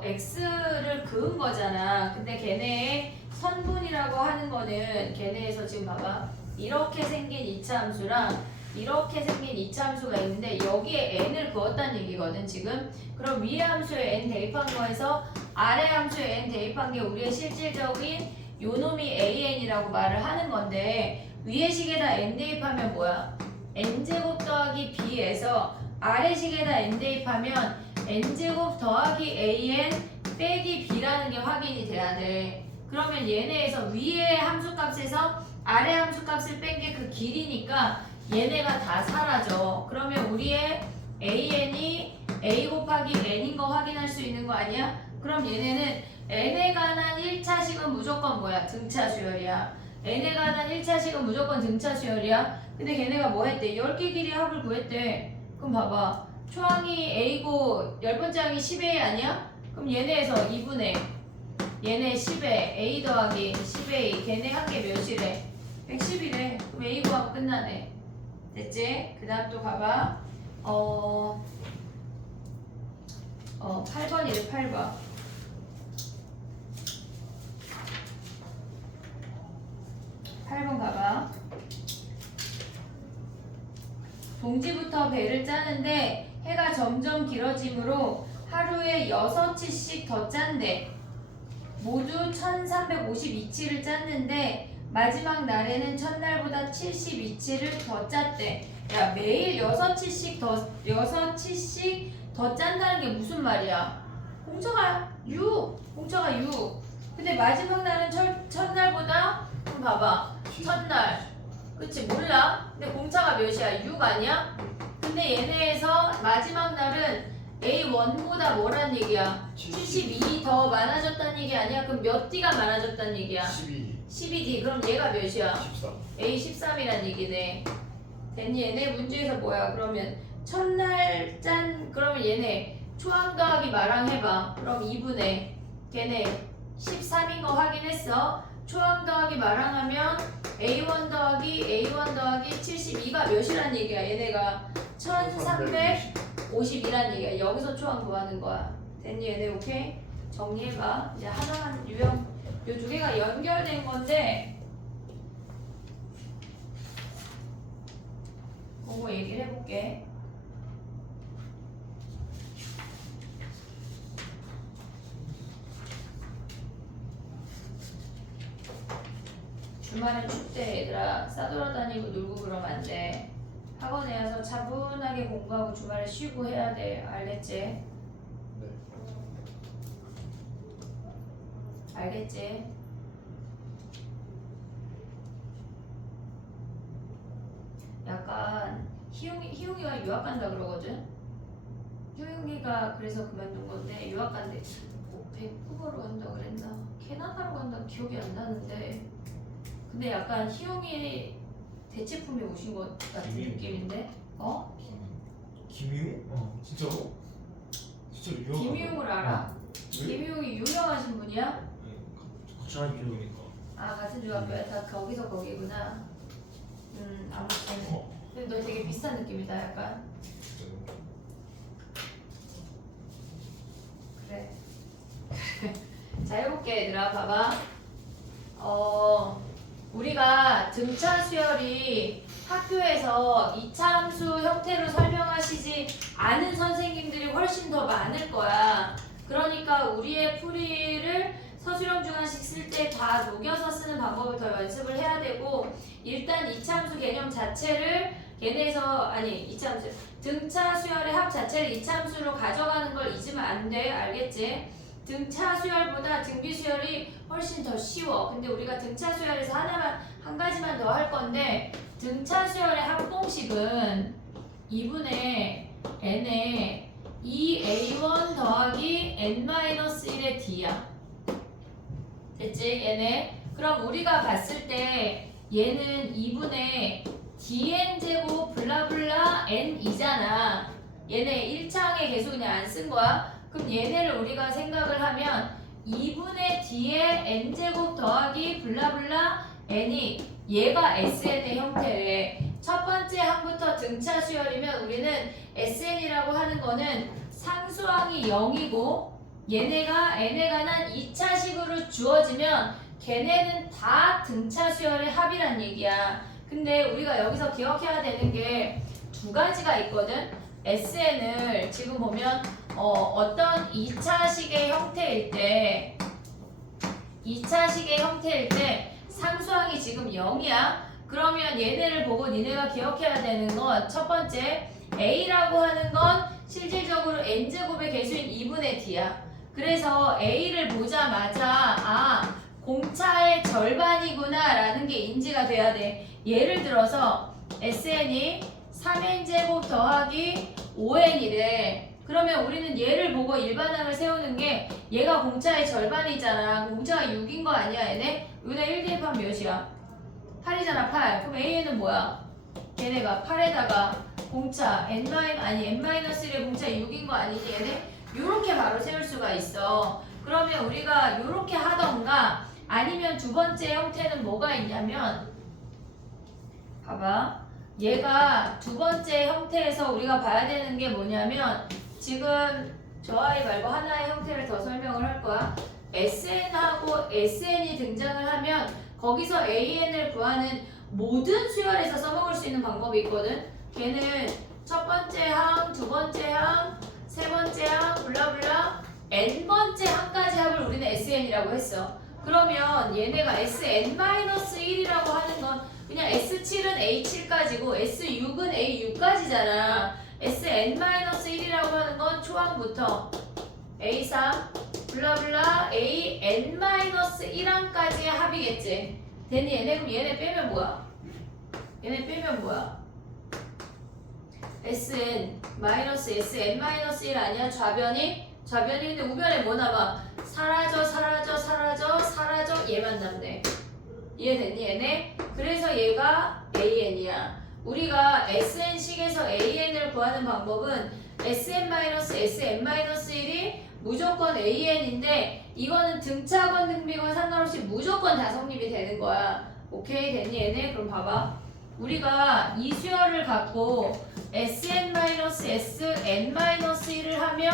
x를 그은 거잖아. 근데 걔네의 선분이라고 하는 거는 걔네에서 지금 봐봐. 이렇게 생긴 이차함수랑 이렇게 생긴 이차함수가 있는데 여기에 n을 그었다는 얘기거든 지금. 그럼 위의 함수에 n 대입한 거에서 아래 함수에 n 대입한 게 우리의 실질적인 요놈이 an이라고 말을 하는 건데 위의 식에다 n 대입하면 뭐야? n제곱 더하기 b에서 아래 식에다 n 대입하면 n제곱 더하기 an 빼기 b라는 게 확인이 돼야 돼. 그러면 얘네에서 위의 함수값에서 아래 함수값을 뺀 게 그 길이니까 얘네가 다 사라져. 그러면 우리의 an이 a 곱하기 n인 거 확인할 수 있는 거 아니야? 그럼 얘네는 n에 관한 1차식은 무조건 뭐야? 등차 수열이야. n에 관한 1차식은 무조건 등차 수열이야. 근데 걔네가 뭐 했대? 10개 길이의 합을 구했대. 그럼 봐봐. 초항이 a고 10번째 항이 10a 아니야? 그럼 얘네에서 2분의 얘네 10에 a 더하기 10a 걔네 한 개 몇이래? 110이래. 그럼 a 구하면 끝나네. 됐지? 그 다음 또 가봐. 8번이래 8번. 8번 가봐. 동지부터 배를 짜는데 해가 점점 길어지므로 하루에 6치씩 더 짠대. 모두 1352치를 짰는데 마지막 날에는 첫날보다 72치를 더 짰대. 야, 매일 6치씩 더 짠다는 게 무슨 말이야? 공차가 6. 공차가 6. 근데 마지막 날은 첫날보다 그럼 봐봐. 첫날. 그치 몰라? 근데 공차가 몇이야? 6 아니야? 근데 얘네에서 마지막 날은 A1보다 뭐란 얘기야? 72 더 많아졌다는 얘기 아니야? 그럼 몇 D가 많아졌다는 얘기야? 12D. 그럼 얘가 몇이야? 14. A13이란 얘기네. 됐니? 얘네 문제에서 뭐야? 그러면 첫날 짠 그러면 얘네 초항 더하기 마랑 해봐. 그럼 2분의 걔네 13인 거 확인했어. 초항 더하기 마랑하면 A1 더하기 72가 몇이란 얘기야? 얘네가 1350이란 얘기야. 여기서 초항 구하는 거야. 됐니? 얘네 오케이? 정리해봐. 이제 하나만 유형 요 두 개가 연결된 건데 그거 얘기를 해볼게. 주말엔 춥대 얘들아. 싸돌아다니고 놀고 그러면 안 돼. 학원에 와서 차분하게 공부하고 주말에 쉬고 해야 돼. 알겠지? 네. 알겠지? 약간 희용이가 유학 간다 그러거든? 희용이가 그래서 그만둔 건데 유학 간대. 밴쿠버로 간다 그랬나? 캐나다로 간다 기억이 안 나는데 근데 약간 희용이 대체품에 오신 것 같은 김희용. 느낌인데? 어? 김희용? 진짜로? 진짜로 유학 김희용을 알아? 김희용이 유명하신 분이야? 같이 하는 기록이니까. 아 같은 중학교야? 다 거기서 거기구나. 아무튼 근데 너 되게 비슷한 느낌이다 약간. 그래. 자 해볼게 얘들아 봐봐. 우리가 등차 수열이 학교에서 이차함수 형태로 설명하시지 않은 선생님들이 훨씬 더 많을 거야. 그러니까 우리의 풀이를 서술형 중간식 쓸 때 다 녹여서 쓰는 방법을 더 연습을 해야 되고 일단 이차함수 개념 자체를 걔네에서 이차함수 등차 수열의 합 자체를 이차함수로 가져가는 걸 잊으면 안 돼. 알겠지? 등차 수열보다 등비 수열이 훨씬 더 쉬워. 근데 우리가 등차 수열에서 한 가지만 더 할 건데 등차 수열의 합공식은 2분의 n에 2a1 더하기 n-1의 d야. 됐지? 얘네. 그럼 우리가 봤을 때 얘는 2분의 dn제곱 블라블라 n이잖아. 얘네 1차항에 계속 그냥 안 쓴 거야. 그럼 얘네를 우리가 생각을 하면 2분의 d의 n제곱 더하기 블라블라 n이 얘가 sn의 형태래. 첫 번째 항부터 등차 수열이면 우리는 sn이라고 하는 거는 상수항이 0이고 얘네가 n에 관한 2차식으로 주어지면 걔네는 다 등차 수열의 합이란 얘기야. 근데 우리가 여기서 기억해야 되는 게 두 가지가 있거든. SN을 지금 보면 어떤 2차식의 형태일 때 2차식의 형태일 때 상수항이 지금 0이야. 그러면 얘네를 보고 니네가 기억해야 되는 건 첫 번째 A라고 하는 건 실질적으로 n제곱의 개수인 2분의 d야. 그래서 A를 보자마자 공차의 절반이구나 라는 게 인지가 돼야 돼. 예를 들어서 SN이 3n제곱 더하기 5n이래. 그러면 우리는 얘를 보고 일반항을 세우는 게 얘가 공차의 절반이잖아. 공차가 6인 거 아니야 얘네? 여기다 1 대입하면 몇이야? 8이잖아 8. 그럼 AN은 뭐야? 얘네가 8에다가 공차 n-1의 공차 6인 거 아니니 얘네? 요렇게 바로 세울 수가 있어. 그러면 우리가 요렇게 하던가 아니면 두 번째 형태는 뭐가 있냐면 봐봐. 얘가 두 번째 형태에서 우리가 봐야 되는 게 뭐냐면 지금 저 아이 말고 하나의 형태를 더 설명을 할 거야. SN하고 SN이 등장을 하면 거기서 AN을 구하는 모든 수열에서 써먹을 수 있는 방법이 있거든. 걔는 첫 번째 항, 두 번째 항, 세 번째 항, 블라블라 n번째 항까지 합을 우리는 SN이라고 했어. 그러면 얘네가 SN-1이라고 하는 건 그냥 S7은 A7까지고 S6은 A6까지잖아. SN-1이라고 하는 건 초항부터 A3 블라블라 AN-1항까지의 합이겠지. 되니 얘네 그럼 얘네 빼면 뭐야? 얘네 빼면 뭐야? SN 마이너스 SN-1 아니야? 좌변이 근데 우변에 뭐 남아? 사라져 얘만 남네. 이해됐니 얘네? 그래서 얘가 AN이야. 우리가 SN식에서 AN을 구하는 방법은 SN-SN-1이 무조건 AN인데 이거는 등차건 등비건 상관없이 무조건 다 성립이 되는 거야. 오케이 됐니 얘네? 그럼 봐봐. 우리가 이 수열을 갖고 SN-SN-1을 하면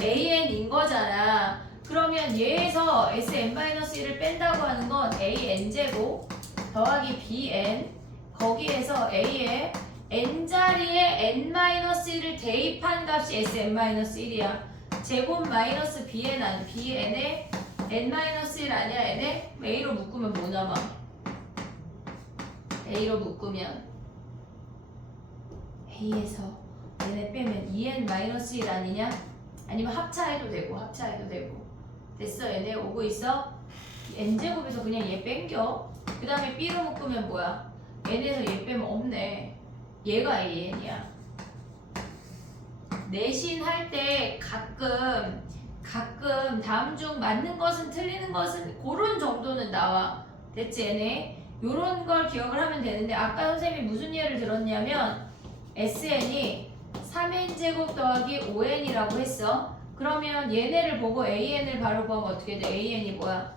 AN인 거잖아. 그러면 얘에서 SN-1을 뺀다고 하는 건 AN제곱 더하기 BN 거기에서 A에 N자리에 N-1을 대입한 값이 SN-1이야. 제곱 마이너스 BN 아니 BN에 N-1 아니야 얘네? A로 묶으면 뭐 남아? A로 묶으면 A에서 얘네 빼면 2N-1 아니냐? 아니면 합차해도 되고 됐어 얘네 오고 있어? n제곱에서 그냥 얘 뺑겨. 그 다음에 b로 묶으면 뭐야? n에서 얘 빼면 없네. 얘가 an이야. 내신 할 때 가끔 다음 중 맞는 것은 틀리는 것은 그런 정도는 나와. 됐지 얘네? 요런 걸 기억을 하면 되는데 아까 선생님이 무슨 예를 들었냐면 sn이 3n제곱 더하기 5n이라고 했어. 그러면 얘네를 보고 AN을 바로 구하면 어떻게 돼? AN이 뭐야?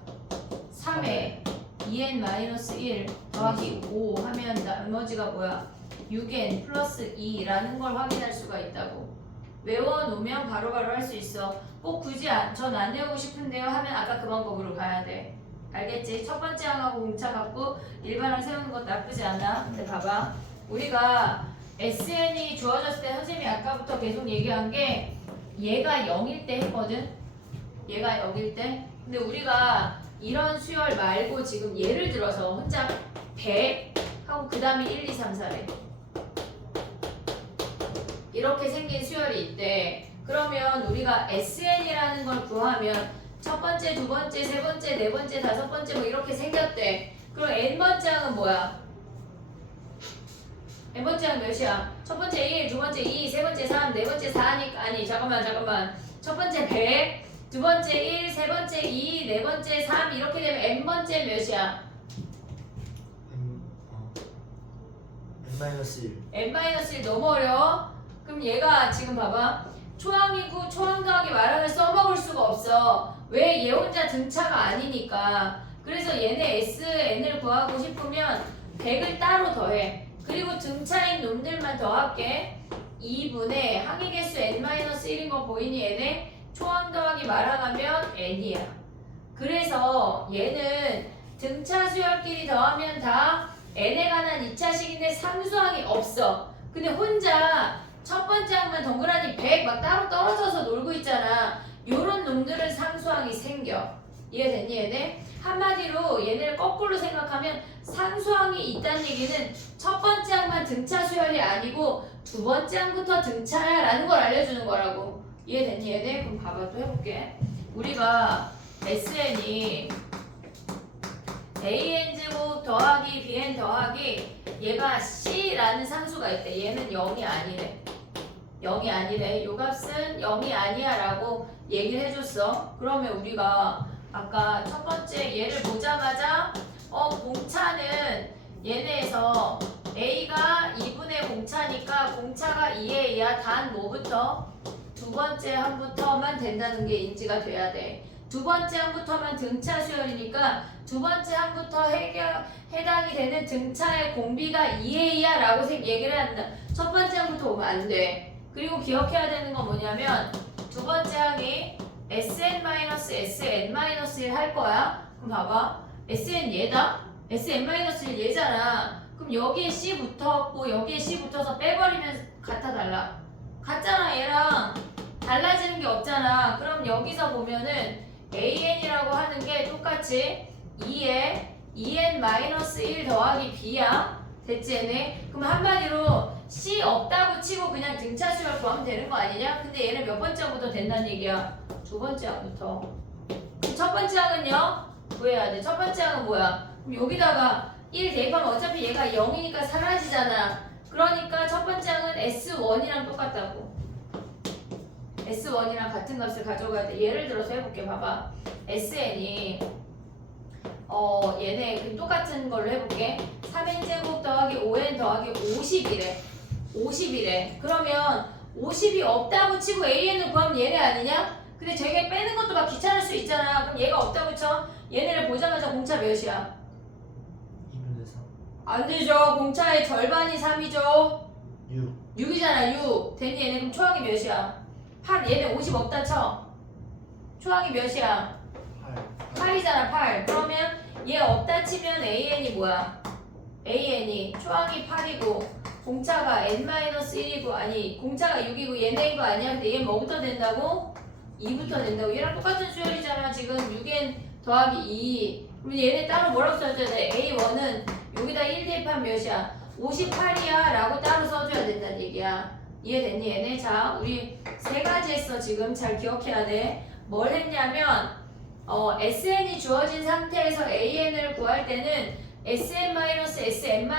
3에 2n-1 더하기 5 하면 나머지가 뭐야? 6n 플러스 2라는 걸 확인할 수가 있다고. 외워놓으면 바로바로 할 수 있어. 꼭 굳이 전 안 외우고 싶은데요 하면 아까 그 방법으로 가야 돼. 알겠지? 첫 번째 항하고 공차 갖고 일반항 세우는 것 나쁘지 않아. 근데 봐봐. 우리가 SN이 주어졌을 때 선생님이 아까부터 계속 얘기한 게 얘가 0일 때 했거든? 얘가 0일 때? 근데 우리가 이런 수열 말고 지금 예를 들어서 혼자 100 하고 그 다음에 1, 2, 3, 4래 이렇게 생긴 수열이 있대. 그러면 우리가 SN이라는 걸 구하면 첫 번째, 두 번째, 세 번째, 네 번째, 다섯 번째 뭐 이렇게 생겼대. 그럼 N번째 항은 뭐야? n번째 항 몇이야? 첫 번째 1, 두 번째 2, 세 번째 3, 네 번째 4니까 아니 잠깐만 첫 번째 100, 두 번째 1, 세 번째 2, 네 번째 3 이렇게 되면 n번째 몇이야? n-1 n-1 너무 어려워? 그럼 얘가 지금 봐봐 초항이고 초항 더하기 말하면 써먹을 수가 없어. 왜? 얘 혼자 등차가 아니니까. 그래서 얘네 SN을 구하고 싶으면 100을 따로 더해. 그리고 등차인 놈들만 더할게. 2분의 항의 개수 n-1인 거 보이니 얘네? 초항 더하기 말하면 n이야. 그래서 얘는 등차 수열끼리 더하면 다 n에 관한 2차식인데 상수항이 없어. 근데 혼자 첫 번째 항만 동그라미 100 막 따로 떨어져서 놀고 있잖아. 요런 놈들은 상수항이 생겨. 이해됐니 얘네? 한마디로 얘네를 거꾸로 생각하면 상수항이 있다는 얘기는 첫 번째 항만 등차 수열이 아니고 두 번째 항부터 등차야 라는 걸 알려주는 거라고. 이해됐니 얘네? 그럼 봐봐 또 해볼게. 우리가 SN이 AN제곱 더하기 BN 더하기 얘가 C라는 상수가 있대. 얘는 0이 아니래. 0이 아니래. 요 값은 0이 아니야 라고 얘기를 해줬어. 그러면 우리가 아까 첫 번째 얘를 보자마자 공차는 얘네에서 A가 2분의 공차니까 공차가 2A야. 단 뭐부터? 두 번째 항부터만 된다는 게 인지가 돼야 돼. 두 번째 항부터만 등차 수열이니까 두 번째 항부터 해당이 되는 등차의 공비가 2A야 라고 얘기를 한다. 첫 번째 항부터 오면 안 돼. 그리고 기억해야 되는 건 뭐냐면 두 번째 항이 SN-SN-1 할 거야. 그럼 봐봐. SN 얘다? SN-1 얘잖아. 그럼 여기에 C 붙었고 여기에 C 붙어서 빼버리면 같아 달라? 같잖아. 얘랑 달라지는 게 없잖아. 그럼 여기서 보면은 AN이라고 하는 게 똑같이 2에 2n-1 더하기 B야. 됐지 얘네? 그럼 한마디로 C 없다고 치고 그냥 등차 수열 구하면 되는 거 아니냐? 근데 얘는 몇 번째 항부터 된다는 얘기야? 두 번째 항부터. 그럼 첫 번째 항은요? 구해야 돼. 첫 번째 항은 뭐야? 그럼 여기다가 1 대입하면 어차피 얘가 0이니까 사라지잖아. 그러니까 첫 번째 항은 S1이랑 똑같다고. S1이랑 같은 값을 가져가야 돼. 예를 들어서 해볼게. 봐봐. SN이 얘네 그 똑같은 걸로 해볼게. 3n제곱 더하기 5n 더하기 50이래. 50이래. 그러면 50이 없다고 치고 AN을 구하면 얘네 아니냐? 근데 저게 빼는 것도 막 귀찮을 수 있잖아. 그럼 얘가 없다고 쳐. 얘네를 보자마자 공차 몇이야? 2분의 3 안 되죠. 공차의 절반이 3이죠. 6 6이잖아. 6. 됐니? 얘네 그럼 초항이 몇이야? 8. 얘네 50 없다 쳐. 초항이 몇이야? 8 8이잖아. 8. 그러면 얘 없다 치면 AN이 뭐야? AN이 초항이 8이고 공차가 n-1이고 아니 공차가 6이고 얘네인 거 아니야? 근데 얘 뭐부터 된다고? 2부터 된다고. 얘랑 똑같은 수열이잖아. 지금 6n 더하기 2. 그럼 얘네 따로 뭐라고 써줘야 돼? A1은 여기다 1 대입하면 몇이야? 58이야 라고 따로 써줘야 된다는 얘기야. 이해됐니 얘네? 자 우리 세 가지 했어. 지금 잘 기억해야 돼. 뭘 했냐면 SN이 주어진 상태에서 AN을 구할 때는 SN-SN-라면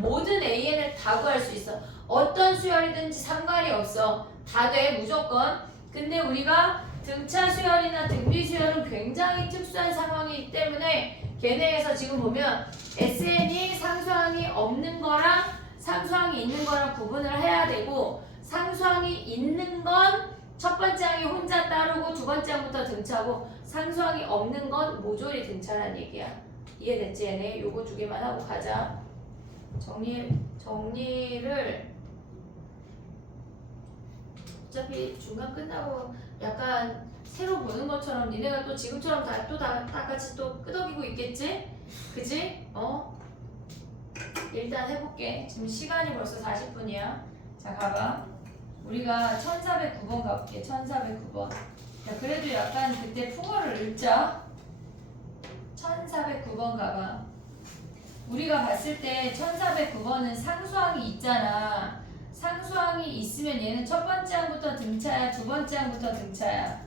모든 AN을 다 구할 수 있어. 어떤 수열이든지 상관이 없어. 다 돼 무조건. 근데 우리가 등차 수열이나 등비 수열은 굉장히 특수한 상황이기 때문에 걔네에서 지금 보면 SN이 상수항이 없는 거랑 상수항이 있는 거랑 구분을 해야 되고 상수항이 있는 건 첫 번째 항이 혼자 따르고 두 번째 항부터 등차고 상수항이 없는 건 모조리 등차라는 얘기야. 이해됐지 얘네? 요거 두 개만 하고 가자. 정리를 어차피 중간 끝나고 약간 새로 보는 것처럼 니네가 또 지금처럼 다 같이 또 끄덕이고 있겠지? 그지? 일단 해볼게. 지금 시간이 벌써 40분이야. 자 가봐. 우리가 1409번 가볼게. 1409번. 자 그래도 약간 그때 풍어를 읽자. 1409번 가봐. 우리가 봤을 때 1409번은 상수항이 있잖아. 상수항이 있으면 얘는 첫 번째 항부터 등차야, 두 번째 항부터 등차야.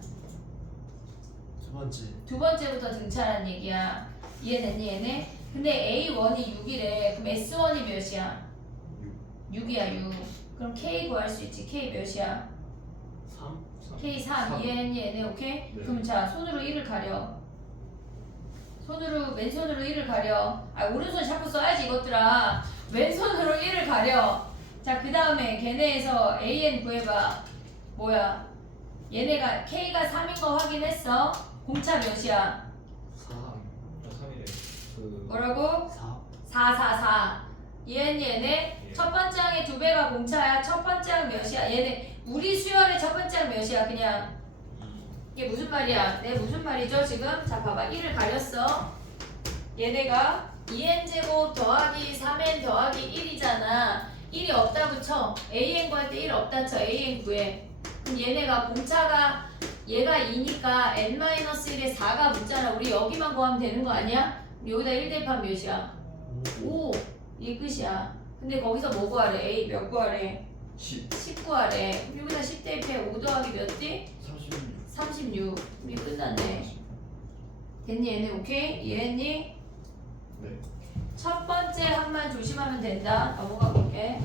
두 번째 두 번째부터 등차라는 얘기야. 이해됐니 얘네? 근데 A1이 6이래. 그럼 S1이 몇이야? 6이야 6. 그럼 K 구할 수 있지. K 몇이야? 3 K 3. 얘는 얘네 오케이? 네. 그럼 자 손으로 1을 가려. 왼손으로 1을 가려. 아 오른손 자꾸 써야지 이것들아. 왼손으로 1을 가려. 자 그 다음에 걔네에서 AN 구해봐. 뭐야? 얘네가 K가 3인 거 확인했어. 공차 몇이야? 4 3이래. 그 뭐라고? 4 4, 4, 4. 얘네 예. 첫 번째 항의 2배가 공차야. 첫 번째 항 몇이야? 얘네 우리 수열의 첫 번째 항 몇이야? 그냥 이게 무슨 말이야? 네 무슨 말이죠 지금? 자 봐봐 1을 가렸어. 얘네가 2n제곱 더하기 3n 더하기 1이잖아. 1이 없다고 쳐. an 구할 때 1 없다 쳐. an 구해. 그럼 얘네가 공차가 얘가 2니까 n-1에 4가 붙잖아. 우리 여기만 구하면 되는 거 아니야? 여기다 1 대입하면 몇이야? 5. 이게 끝이야. 근데 거기서 뭐 구하래? A 몇 구하래? 10 10 구하래. 그럼 여기다 10 대입해. 5 더하기 몇 대? 36 36. 우리 끝났네. 됐니 얘네 오케이? 이해했니? 네. 첫 번째 항만 조심하면 된다. 넘어가 볼게.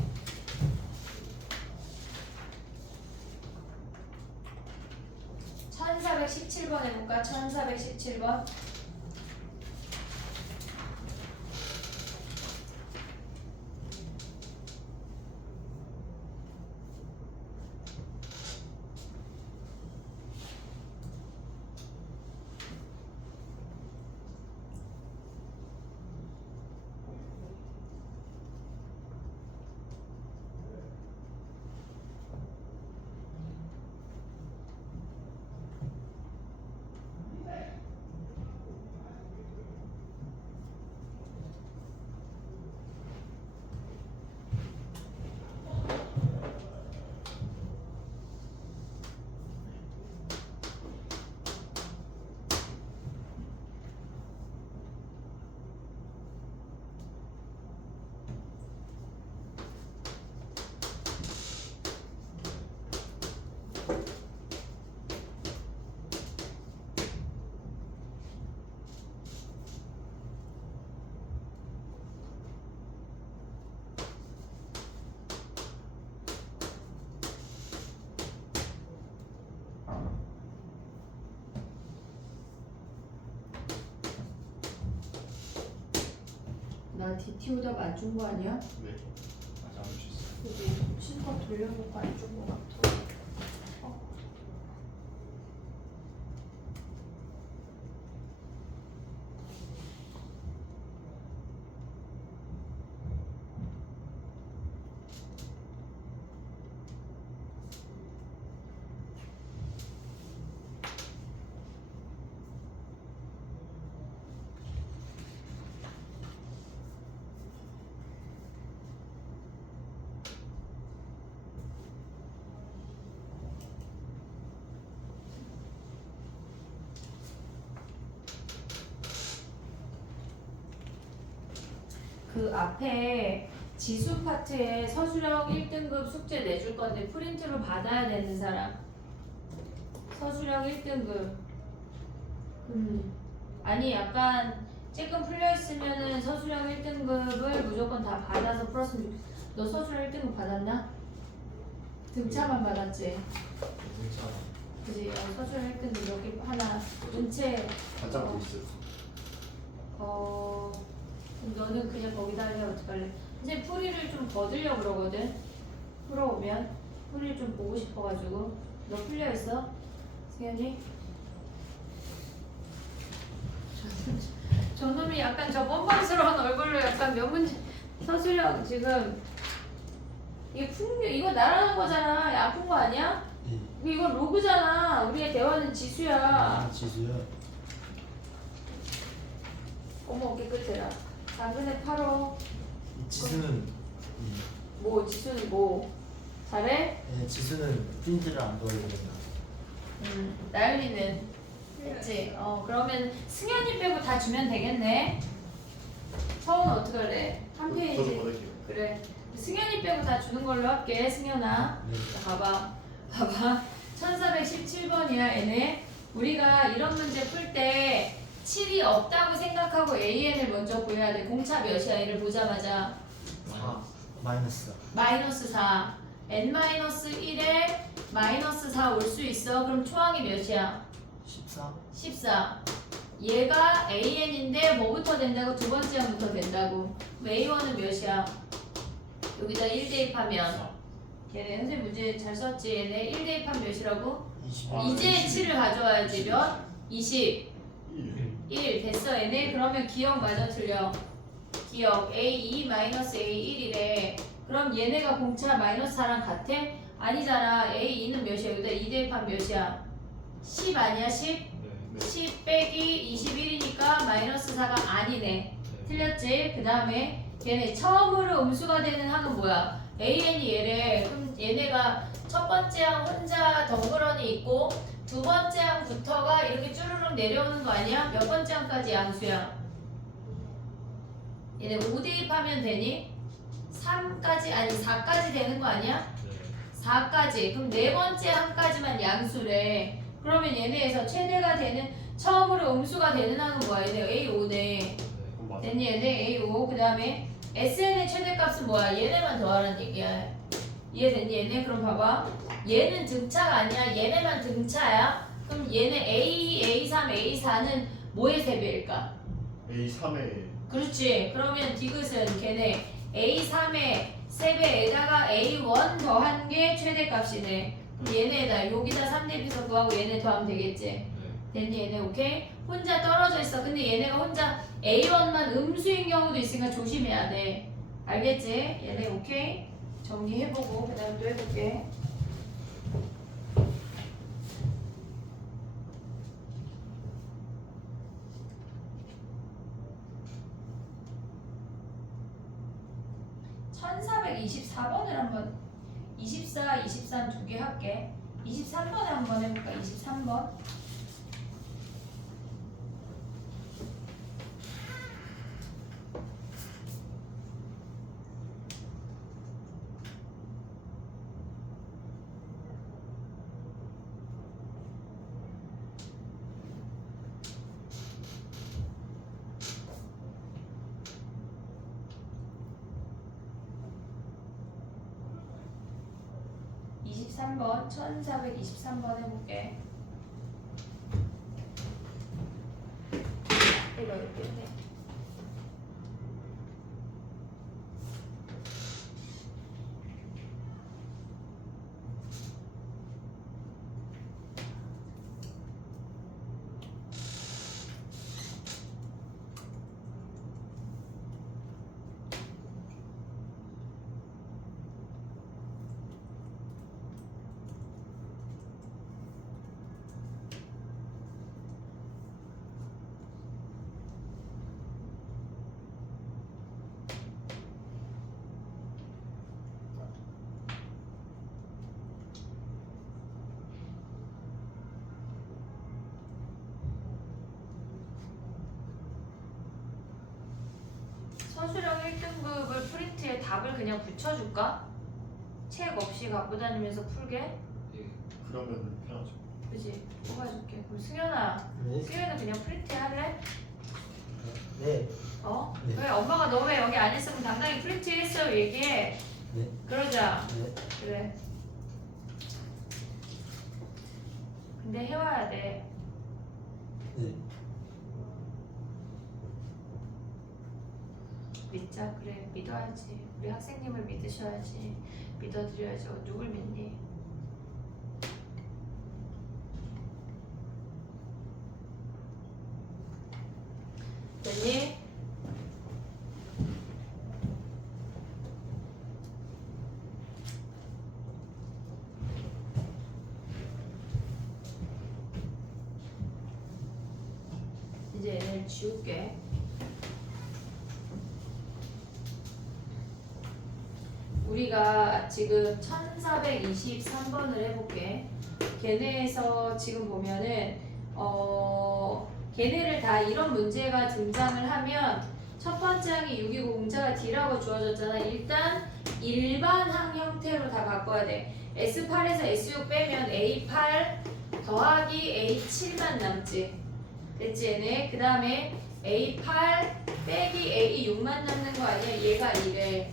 (1417번) 해볼까? 1417번. 나 DT 오답 안 준 거 아니야? 네. 아직 안 주셨어요. 여기 실컷 돌려놓고 안 준 거 같아. 그 앞에 지수 파트에 서술형 1등급 숙제 내줄 건데 프린트로 받아야 되는 사람. 서술형 1등급. 아니 약간 조금 풀려 있으면은 서술형 1등급을 무조건 다 받아서 풀었으면 좋겠어. 너 서술형 1등급 받았나? 등차만 받았지. 그지? 서술형 1등급 여기 하나 문체 반짝고 있어요. 그럼 너는 그냥 거기다 할래? 어떡할래? 이제 풀이를 좀 거들려 그러거든. 풀어오면 풀이를 좀 보고 싶어가지고. 너 풀려 있어? 승현이? 저놈이 약간 저 뻔뻔스러운 얼굴로 약간 몇 문제 서술형 지금 이게 이거 나라는 거잖아. 야, 아픈 거 아니야? 이거 로그잖아. 우리의 대화는 지수야. 아 지수야 어머 어깨 끝에라. 당근에 팔어. 지수는 뭐 지수는 뭐 잘해? 네, 지수는 프린트를 안 보여주거든요. 나연이는 했지. 그러면 승현이 빼고 다 주면 되겠네. 서훈은 어떻게 할래? 한 저도 페이지. 받을게요. 그래. 승현이 빼고 다 주는 걸로 할게. 승현아. 네. 자, 봐봐. 1417번이야 얘네. 우리가 이런 문제 풀 때 7이 없다고 생각하고 AN을 먼저 구해야 돼. 공차 몇이야 얘를 보자마자. 4 마이너스 마이너스 4. n-1에 마이너스 4 올 수 있어. 그럼 초항이 몇이야? 14 14. 얘가 an인데 뭐부터 된다고? 두 번째 항부터 된다고. 그럼 a1은 몇이야? 여기다 1 대입하면 걔네 선생님 문제 잘 썼지? 얘네 1 대입하면 몇이라고? 21 이제 7을 가져와야지. 몇? 21 1. 됐어 얘네. 그러면 기억 맞아 틀려? 기억 a2 마이너스 a1이래. 그럼 얘네가 공차 마이너스 4랑 같아? 아니잖아. a2는 몇이야? 여기다 2 대입하면 몇이야? 10 아니야? 10? 네. 10 빼기 21이니까 마이너스 4가 아니네. 네. 틀렸지? 그 다음에 얘네 처음으로 음수가 되는 항은 뭐야? an이 얘래. 그럼 얘네가 첫 번째 항 혼자 덩그러니 있고 두 번째 항부터가 이렇게 쭈르륵 내려오는 거 아니야? 몇 번째 항까지 양수야? 얘네 5 대입하면 되니? 3까지 아니 4까지 되는 거 아니야? 네. 4까지. 그럼 네 번째 항까지만 양수래. 그러면 얘네에서 최대가 되는 처음으로 음수가 되는 항은 뭐야? 얘네 A5네. 네. 그럼 맞아. 됐니? 얘네 A5. 그 다음에 SN의 최대값은 뭐야? 얘네만 더하라는 얘기야. 이해됐니? 얘네? 그럼 봐봐. 얘는 등차가 아니야. 얘네만 등차야. 그럼 얘네 A2, A3, A4는 뭐의 세배일까? A3에 그렇지. 그러면 디귿은 걔네 A3의 세배에다가 A1 더한 게 최대값이네. 그럼 얘네에다 여기다 3 대입해서 구하고 얘네 더하면 되겠지. 네. 됐니? 얘네 오케이? 혼자 떨어져 있어. 근데 얘네가 혼자 A1만 음수인 경우도 있으니까 조심해야 돼. 알겠지? 얘네 오케이? 정리해보고 그 다음에 또 해볼게. (1424번을) 한번 24, 23 두 개 할게. 23번을 한번 해볼까? 23번. (23번) 1423번 해볼게. 이거 이렇게 돼. 서술형 1등급을 프린트에 답을 그냥 붙여줄까? 책 없이 갖고 다니면서 풀게? 예. 그러면 편하죠. 그치? 뽑아줄게. 그럼 승현아, 네? 승현은 그냥 프린트 할래? 네. 어? 네. 왜 엄마가 너 왜 여기 안 했으면 당당히 프린트 했어 얘기해. 네. 그러자. 네. 그래. 근데 해와야 돼. 네. 믿자. 그래. 믿어야지. 우리 학생님을 믿으셔야지. 믿어드려야지. 누굴 믿니? 됐니? 이제 얘네를 지울게. 우리가 지금 1423번을 해볼게. 걔네에서 지금 보면은 걔네를 다 이런 문제가 등장을 하면 첫 번째 항이 6이고 공차가 D라고 주어졌잖아. 일단 일반항 형태로 다 바꿔야 돼. S8에서 S6 빼면 A8 더하기 A7만 남지. 됐지 얘네? 그 다음에 A8 빼기 A6만 남는 거 아니야? 얘가 이래.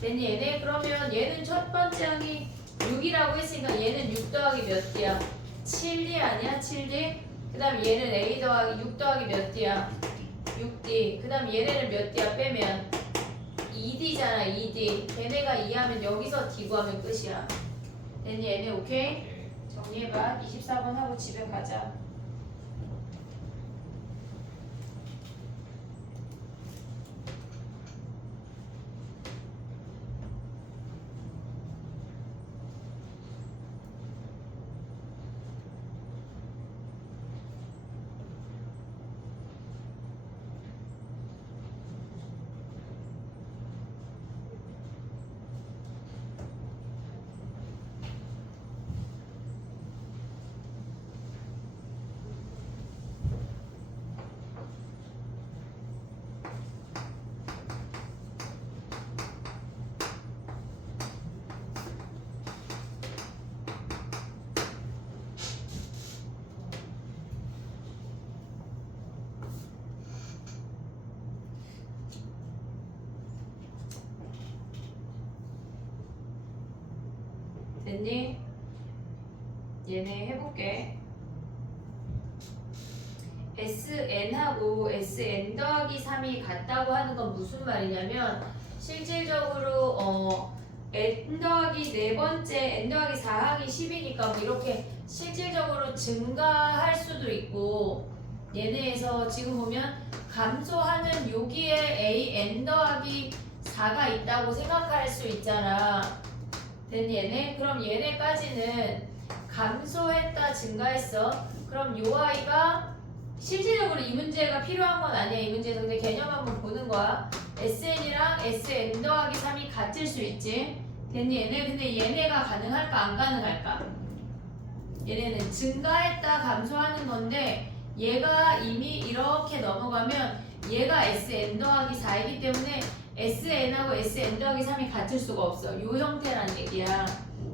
됐니 얘네? 그러면 얘는 첫 번째 항이 6이라고 했으니까 얘는 6 더하기 몇 D야? 7D 아니야? 7D? 그 다음 얘는 A 더하기 6 더하기 몇 D야? 6D. 그 다음 얘네는 몇 D야? 빼면 2D잖아 2D. 걔네가 2하면 여기서 D 구하면 끝이야. 됐니 얘네? 오케이? 예. 정리해봐. 24번 하고 집에 가자. 됐니? 얘네 해볼게. SN하고 SN 더하기 3이 같다고 하는 건 무슨 말이냐면 실질적으로 N 더하기 네 번째 N 더하기 4항이 10이니까 뭐 이렇게 실질적으로 증가할 수도 있고 얘네에서 지금 보면 감소하는 여기에 A N 더하기 4가 있다고 생각할 수 있잖아. 됐니 얘네? 그럼 얘네까지는 감소했다 증가했어. 그럼 요 아이가 실질적으로 이 문제가 필요한 건 아니야. 이 문제에서 근데 개념 한번 보는 거야. SN이랑 SN 더하기 3이 같을 수 있지. 됐니 얘네? 근데 얘네가 가능할까 안 가능할까? 얘네는 증가했다 감소하는 건데 얘가 이미 이렇게 넘어가면 얘가 SN 더하기 4이기 때문에 SN하고 SN 더하기 3이 같을 수가 없어. 요 형태란 얘기야.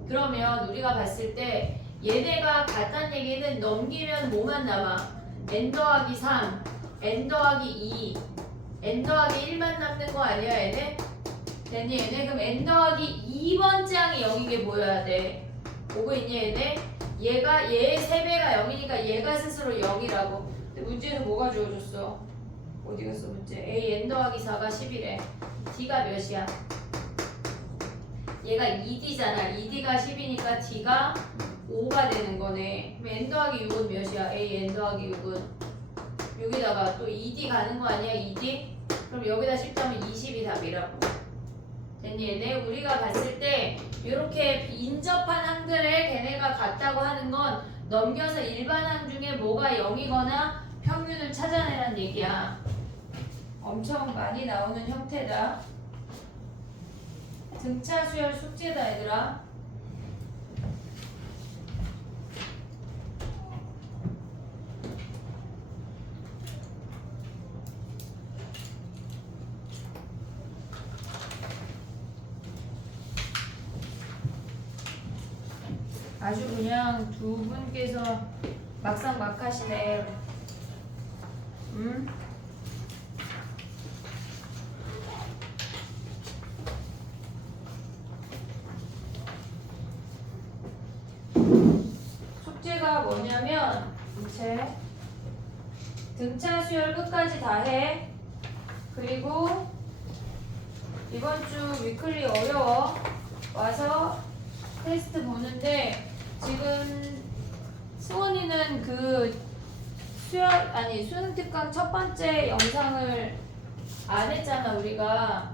그러면 우리가 봤을 때 얘네가 같다는 얘기는 넘기면 뭐만 남아? N 더하기 3, N 더하기 2, N 더하기 1만 남는 거 아니야 얘네? 됐니 얘네? 그럼 N 더하기 2번째 항이 0인 게 뭐여야 돼? 오고 있니 얘네? 얘가 얘의 3배가 0이니까 얘가 스스로 0이라고. 근데 문제에서 뭐가 주어졌어? 어디 갔어 문제? A N 더하기 4가 10이래. D가 몇이야? 얘가 2D잖아. 2D가 10이니까 D가 5가 되는 거네. 그럼 N 더하기 6은 몇이야? A N 더하기 6은 6에다가 또 2D 가는 거 아니야? 2D? 그럼 여기다 10자면 20이 답이라고. 됐니 얘네? 우리가 봤을 때 이렇게 인접한 항들에 걔네가 같다고 하는 건 넘겨서 일반 항 중에 뭐가 0이거나 평균을 찾아내란 얘기야. 엄청 많이 나오는 형태다. 등차 수열 숙제다 얘들아. 아주 그냥 두 분께서 막상막하시네. 숙제가 뭐냐면 이제 등차 수열 끝까지 다 해. 그리고 이번 주 위클리 어려워 와서 테스트 보는데 지금 수원이는 그 수능 특강 첫 번째 영상을 안 했잖아 우리가.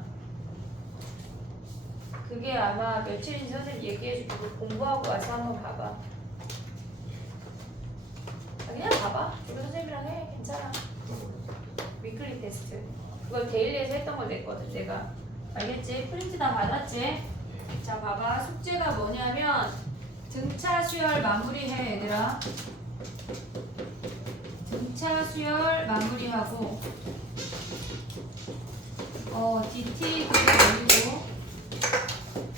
그게 아마 며칠인지 선생님 얘기해주고 공부하고 와서 한번 봐봐. 그냥 봐봐. 우리 선생님이랑 해. 괜찮아. 위클리 테스트. 그걸 데일리에서 했던 걸 냈거든 내가. 알겠지? 프린트 다 받았지? 자 봐봐. 숙제가 뭐냐면 등차 수열 마무리해 얘들아. 등차 수열 마무리하고 DT 그거 올리고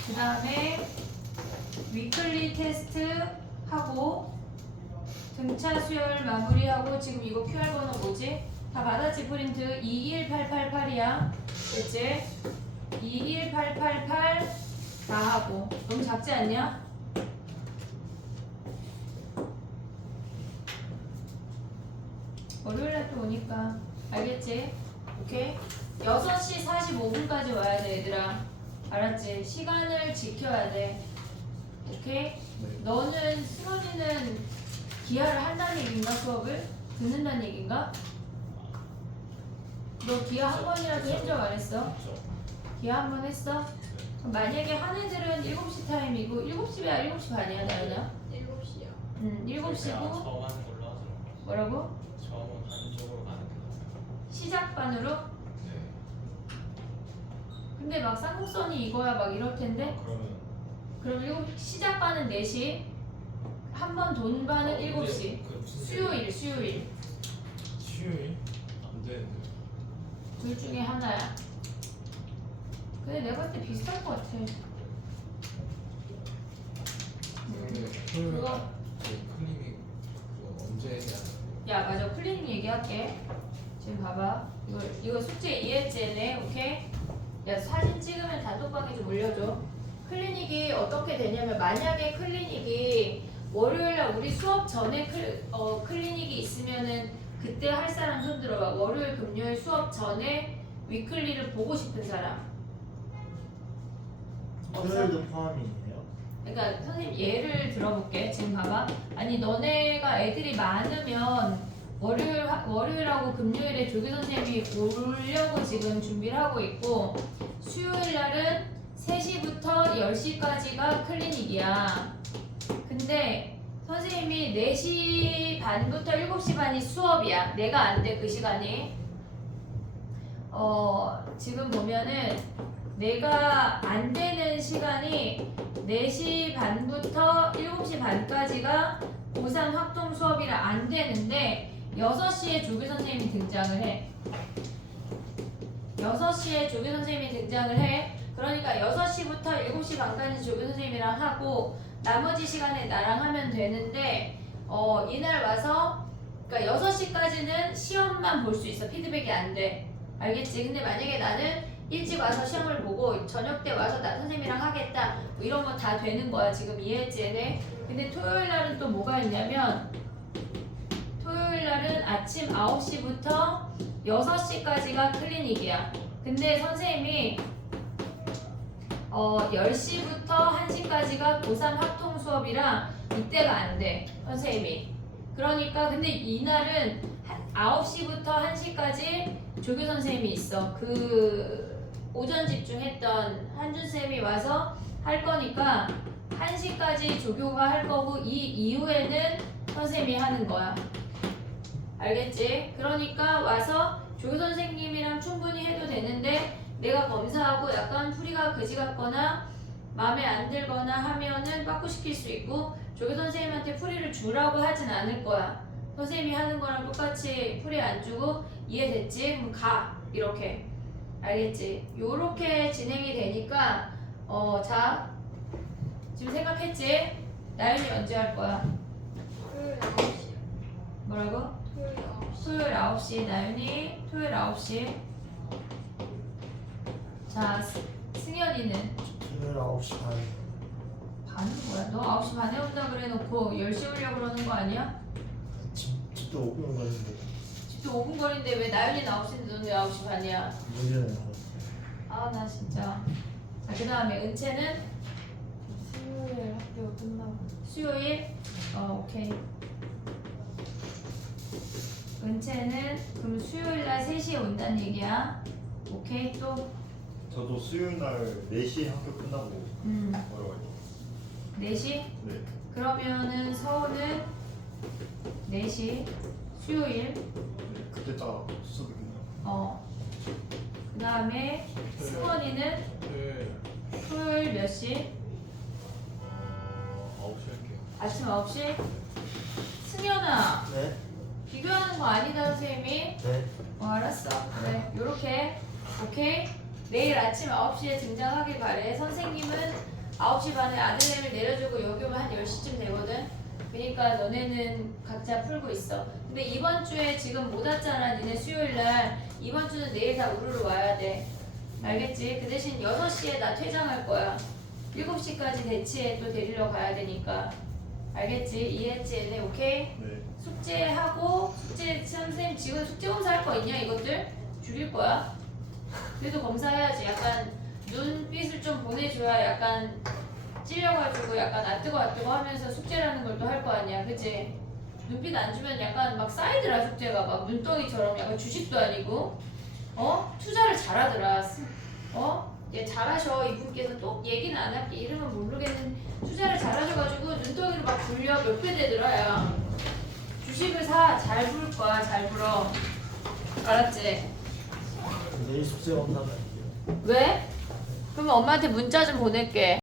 그 다음에 위클리 테스트 하고 등차 수열 마무리하고 지금 이거 QR번호 뭐지? 다 받았지 프린트 21888이야. 됐지? 21888 다 하고. 너무 작지 않냐? 월요일날 또 오니까 알겠지? 오케이? 6시 45분까지 와야 돼 얘들아. 알았지? 시간을 지켜야 돼. 오케이? 네. 너는 승원이는 기하를 한다는 얘기인가? 수업을? 듣는다는 얘기인가? 너 기하 한 번이라도 한 적 안 했어? 기하 한 번 했어? 그럼 만약에 한 애들은 7시 타임이고 7시야 7시 반이야 나연아? 7시요. 7시고 처음 하는 걸로 하죠. 뭐라고? 처음은 한쪽으로 가는 게 낫죠. 시작반으로? 네. 근데 막 쌍곡선이 이거야 막 이럴 텐데? 그러면 그럼 시작반은 4시 한 번 돈반은 7시 그 무슨 수요일 수요일? 안 되는데. 둘 중에 하나야. 근데 내가 봤을 때 비슷할 것 같아. 근데 그거 클리닉 그거 언제 해야 되나요? 야 맞아 클리닉 얘기할게. 지금 봐봐 이거 숙제 이해했지 얘네 오케이? 야 사진 찍으면 단톡방에 좀 올려줘. 클리닉이 어떻게 되냐면 만약에 클리닉이 월요일날 우리 수업 전에 클리닉이 있으면은 그때 할 사람 손 들어봐. 월요일 금요일 수업 전에 위클리를 보고 싶은 사람 없어? 토요일도 포함이네요. 그러니까 선생님 예를 들어볼게. 지금 봐봐. 아니 너네가 애들이 많으면 월요일하고 금요일에 조교 선생님이 오려고 지금 준비를 하고 있고 수요일 날은 3시부터 10시까지가 클리닉이야. 근데 선생님이 4시 반부터 7시 반이 수업이야. 내가 안 돼 그 시간이. 지금 보면은 내가 안 되는 시간이 4시 반부터 7시 반까지가 고3 확동 수업이라 안 되는데 6시에 조교 선생님이 등장을 해. 6시에 조교 선생님이 등장을 해. 그러니까 6시부터 7시 반까지 조교 선생님이랑 하고 나머지 시간에 나랑 하면 되는데 이날 와서 그러니까 6시까지는 시험만 볼 수 있어. 피드백이 안 돼. 알겠지? 근데 만약에 나는 일찍 와서 시험을 보고 저녁 때 와서 나 선생님이랑 하겠다 뭐 이런 거 다 되는 거야. 지금 이해했지 얘네? 근데 토요일 날은 또 뭐가 있냐면 토요일 날은 아침 9시부터 6시까지가 클리닉이야. 근데 선생님이 10시부터 1시까지가 고3 합동 수업이라 이때가 안 돼. 선생님이. 그러니까 근데 이날은 9시부터 1시까지 조교 선생님이 있어. 그 오전 집중했던 한준쌤이 와서 할 거니까 1시까지 조교가 할 거고 이 이후에는 선생님이 하는 거야. 알겠지? 그러니까 와서 조교 선생님이랑 충분히 해도 되는데 내가 검사하고 약간 풀이가 그지 같거나 마음에 안 들거나 하면은 빠꾸시킬 수 있고 조교 선생님한테 풀이를 주라고 하진 않을 거야. 선생님이 하는 거랑 똑같이 풀이 안 주고 이해됐지? 그럼 가 이렇게. 알겠지? 요렇게 진행이 되니까 자 지금 생각했지? 나연이 언제 할 거야? 토요일 9시. 뭐라고? 토요일 9시. 토요일 9시 나연이 토요일 9시. 자 승현이는 토요일 9시 반. 반은 뭐야? 너 9시 반에 온다 그래 놓고 10시 오려고 그러는 거 아니야? 집도 5분 걸리는데 집도 5분 거리인데 왜 나연이는 9시인데 너는 왜 9시 반이야? 무리는 아 나 진짜. 자 그 다음에 은채는 수요일 학교 끝나고. 수요일? 오케이. 은채는 그럼 수요일 날 3시에 온다는 얘기야. 오케이 또 저도 수요일 날 4시에 학교 끝나고 뭐라고 했죠? 4시? 네. 그러면은 서울은 4시 수요일. 네. 그때 딱 수업이 끝나요. 그 다음에 승원이는 토요일 몇 시? 9시 할게요. 아침 9시? 승현아 네? 비교하는 거 아니다 선생님이? 네. 알았어. 그래 요렇게. 오케이? 내일 아침 9시에 등장하길 바래. 선생님은 9시 반에 아들내미를 내려주고 여기 오면 한 10시쯤 되거든. 그러니까 너네는 각자 풀고 있어. 근데 이번 주에 지금 못 왔잖아 니네 수요일날. 이번 주는 내일 다 우르르 와야 돼. 알겠지? 그 대신 6시에 나 퇴장할 거야. 7시까지 대치에 또 데리러 가야 되니까. 알겠지? 이해했지? 얘네 오케이? 네. 숙제하고 숙제 선생님 지금 숙제 검사할 거 있냐 이것들? 줄일 거야. 그래도 검사해야지. 약간 눈빛을 좀 보내줘야 약간 찔려가지고 약간 아 뜨거 하면서 숙제라는 걸 또 할 거 아니야. 그치? 눈빛 안 주면 약간 막 쌓이더라 숙제가 막 눈덩이처럼 약간 주식도 아니고 투자를 잘하더라. 얘 잘하셔. 이분께서 또 얘기는 안 할게. 이름은 모르겠는 투자를 잘하셔가지고 눈덩이로 막 굴려 몇 배 되더라. 야 주식을 사. 잘 부를 거야. 잘 불어. 알았지? 내일 숙제 검사는 할게요. 왜? 그럼 엄마한테 문자 좀 보낼게.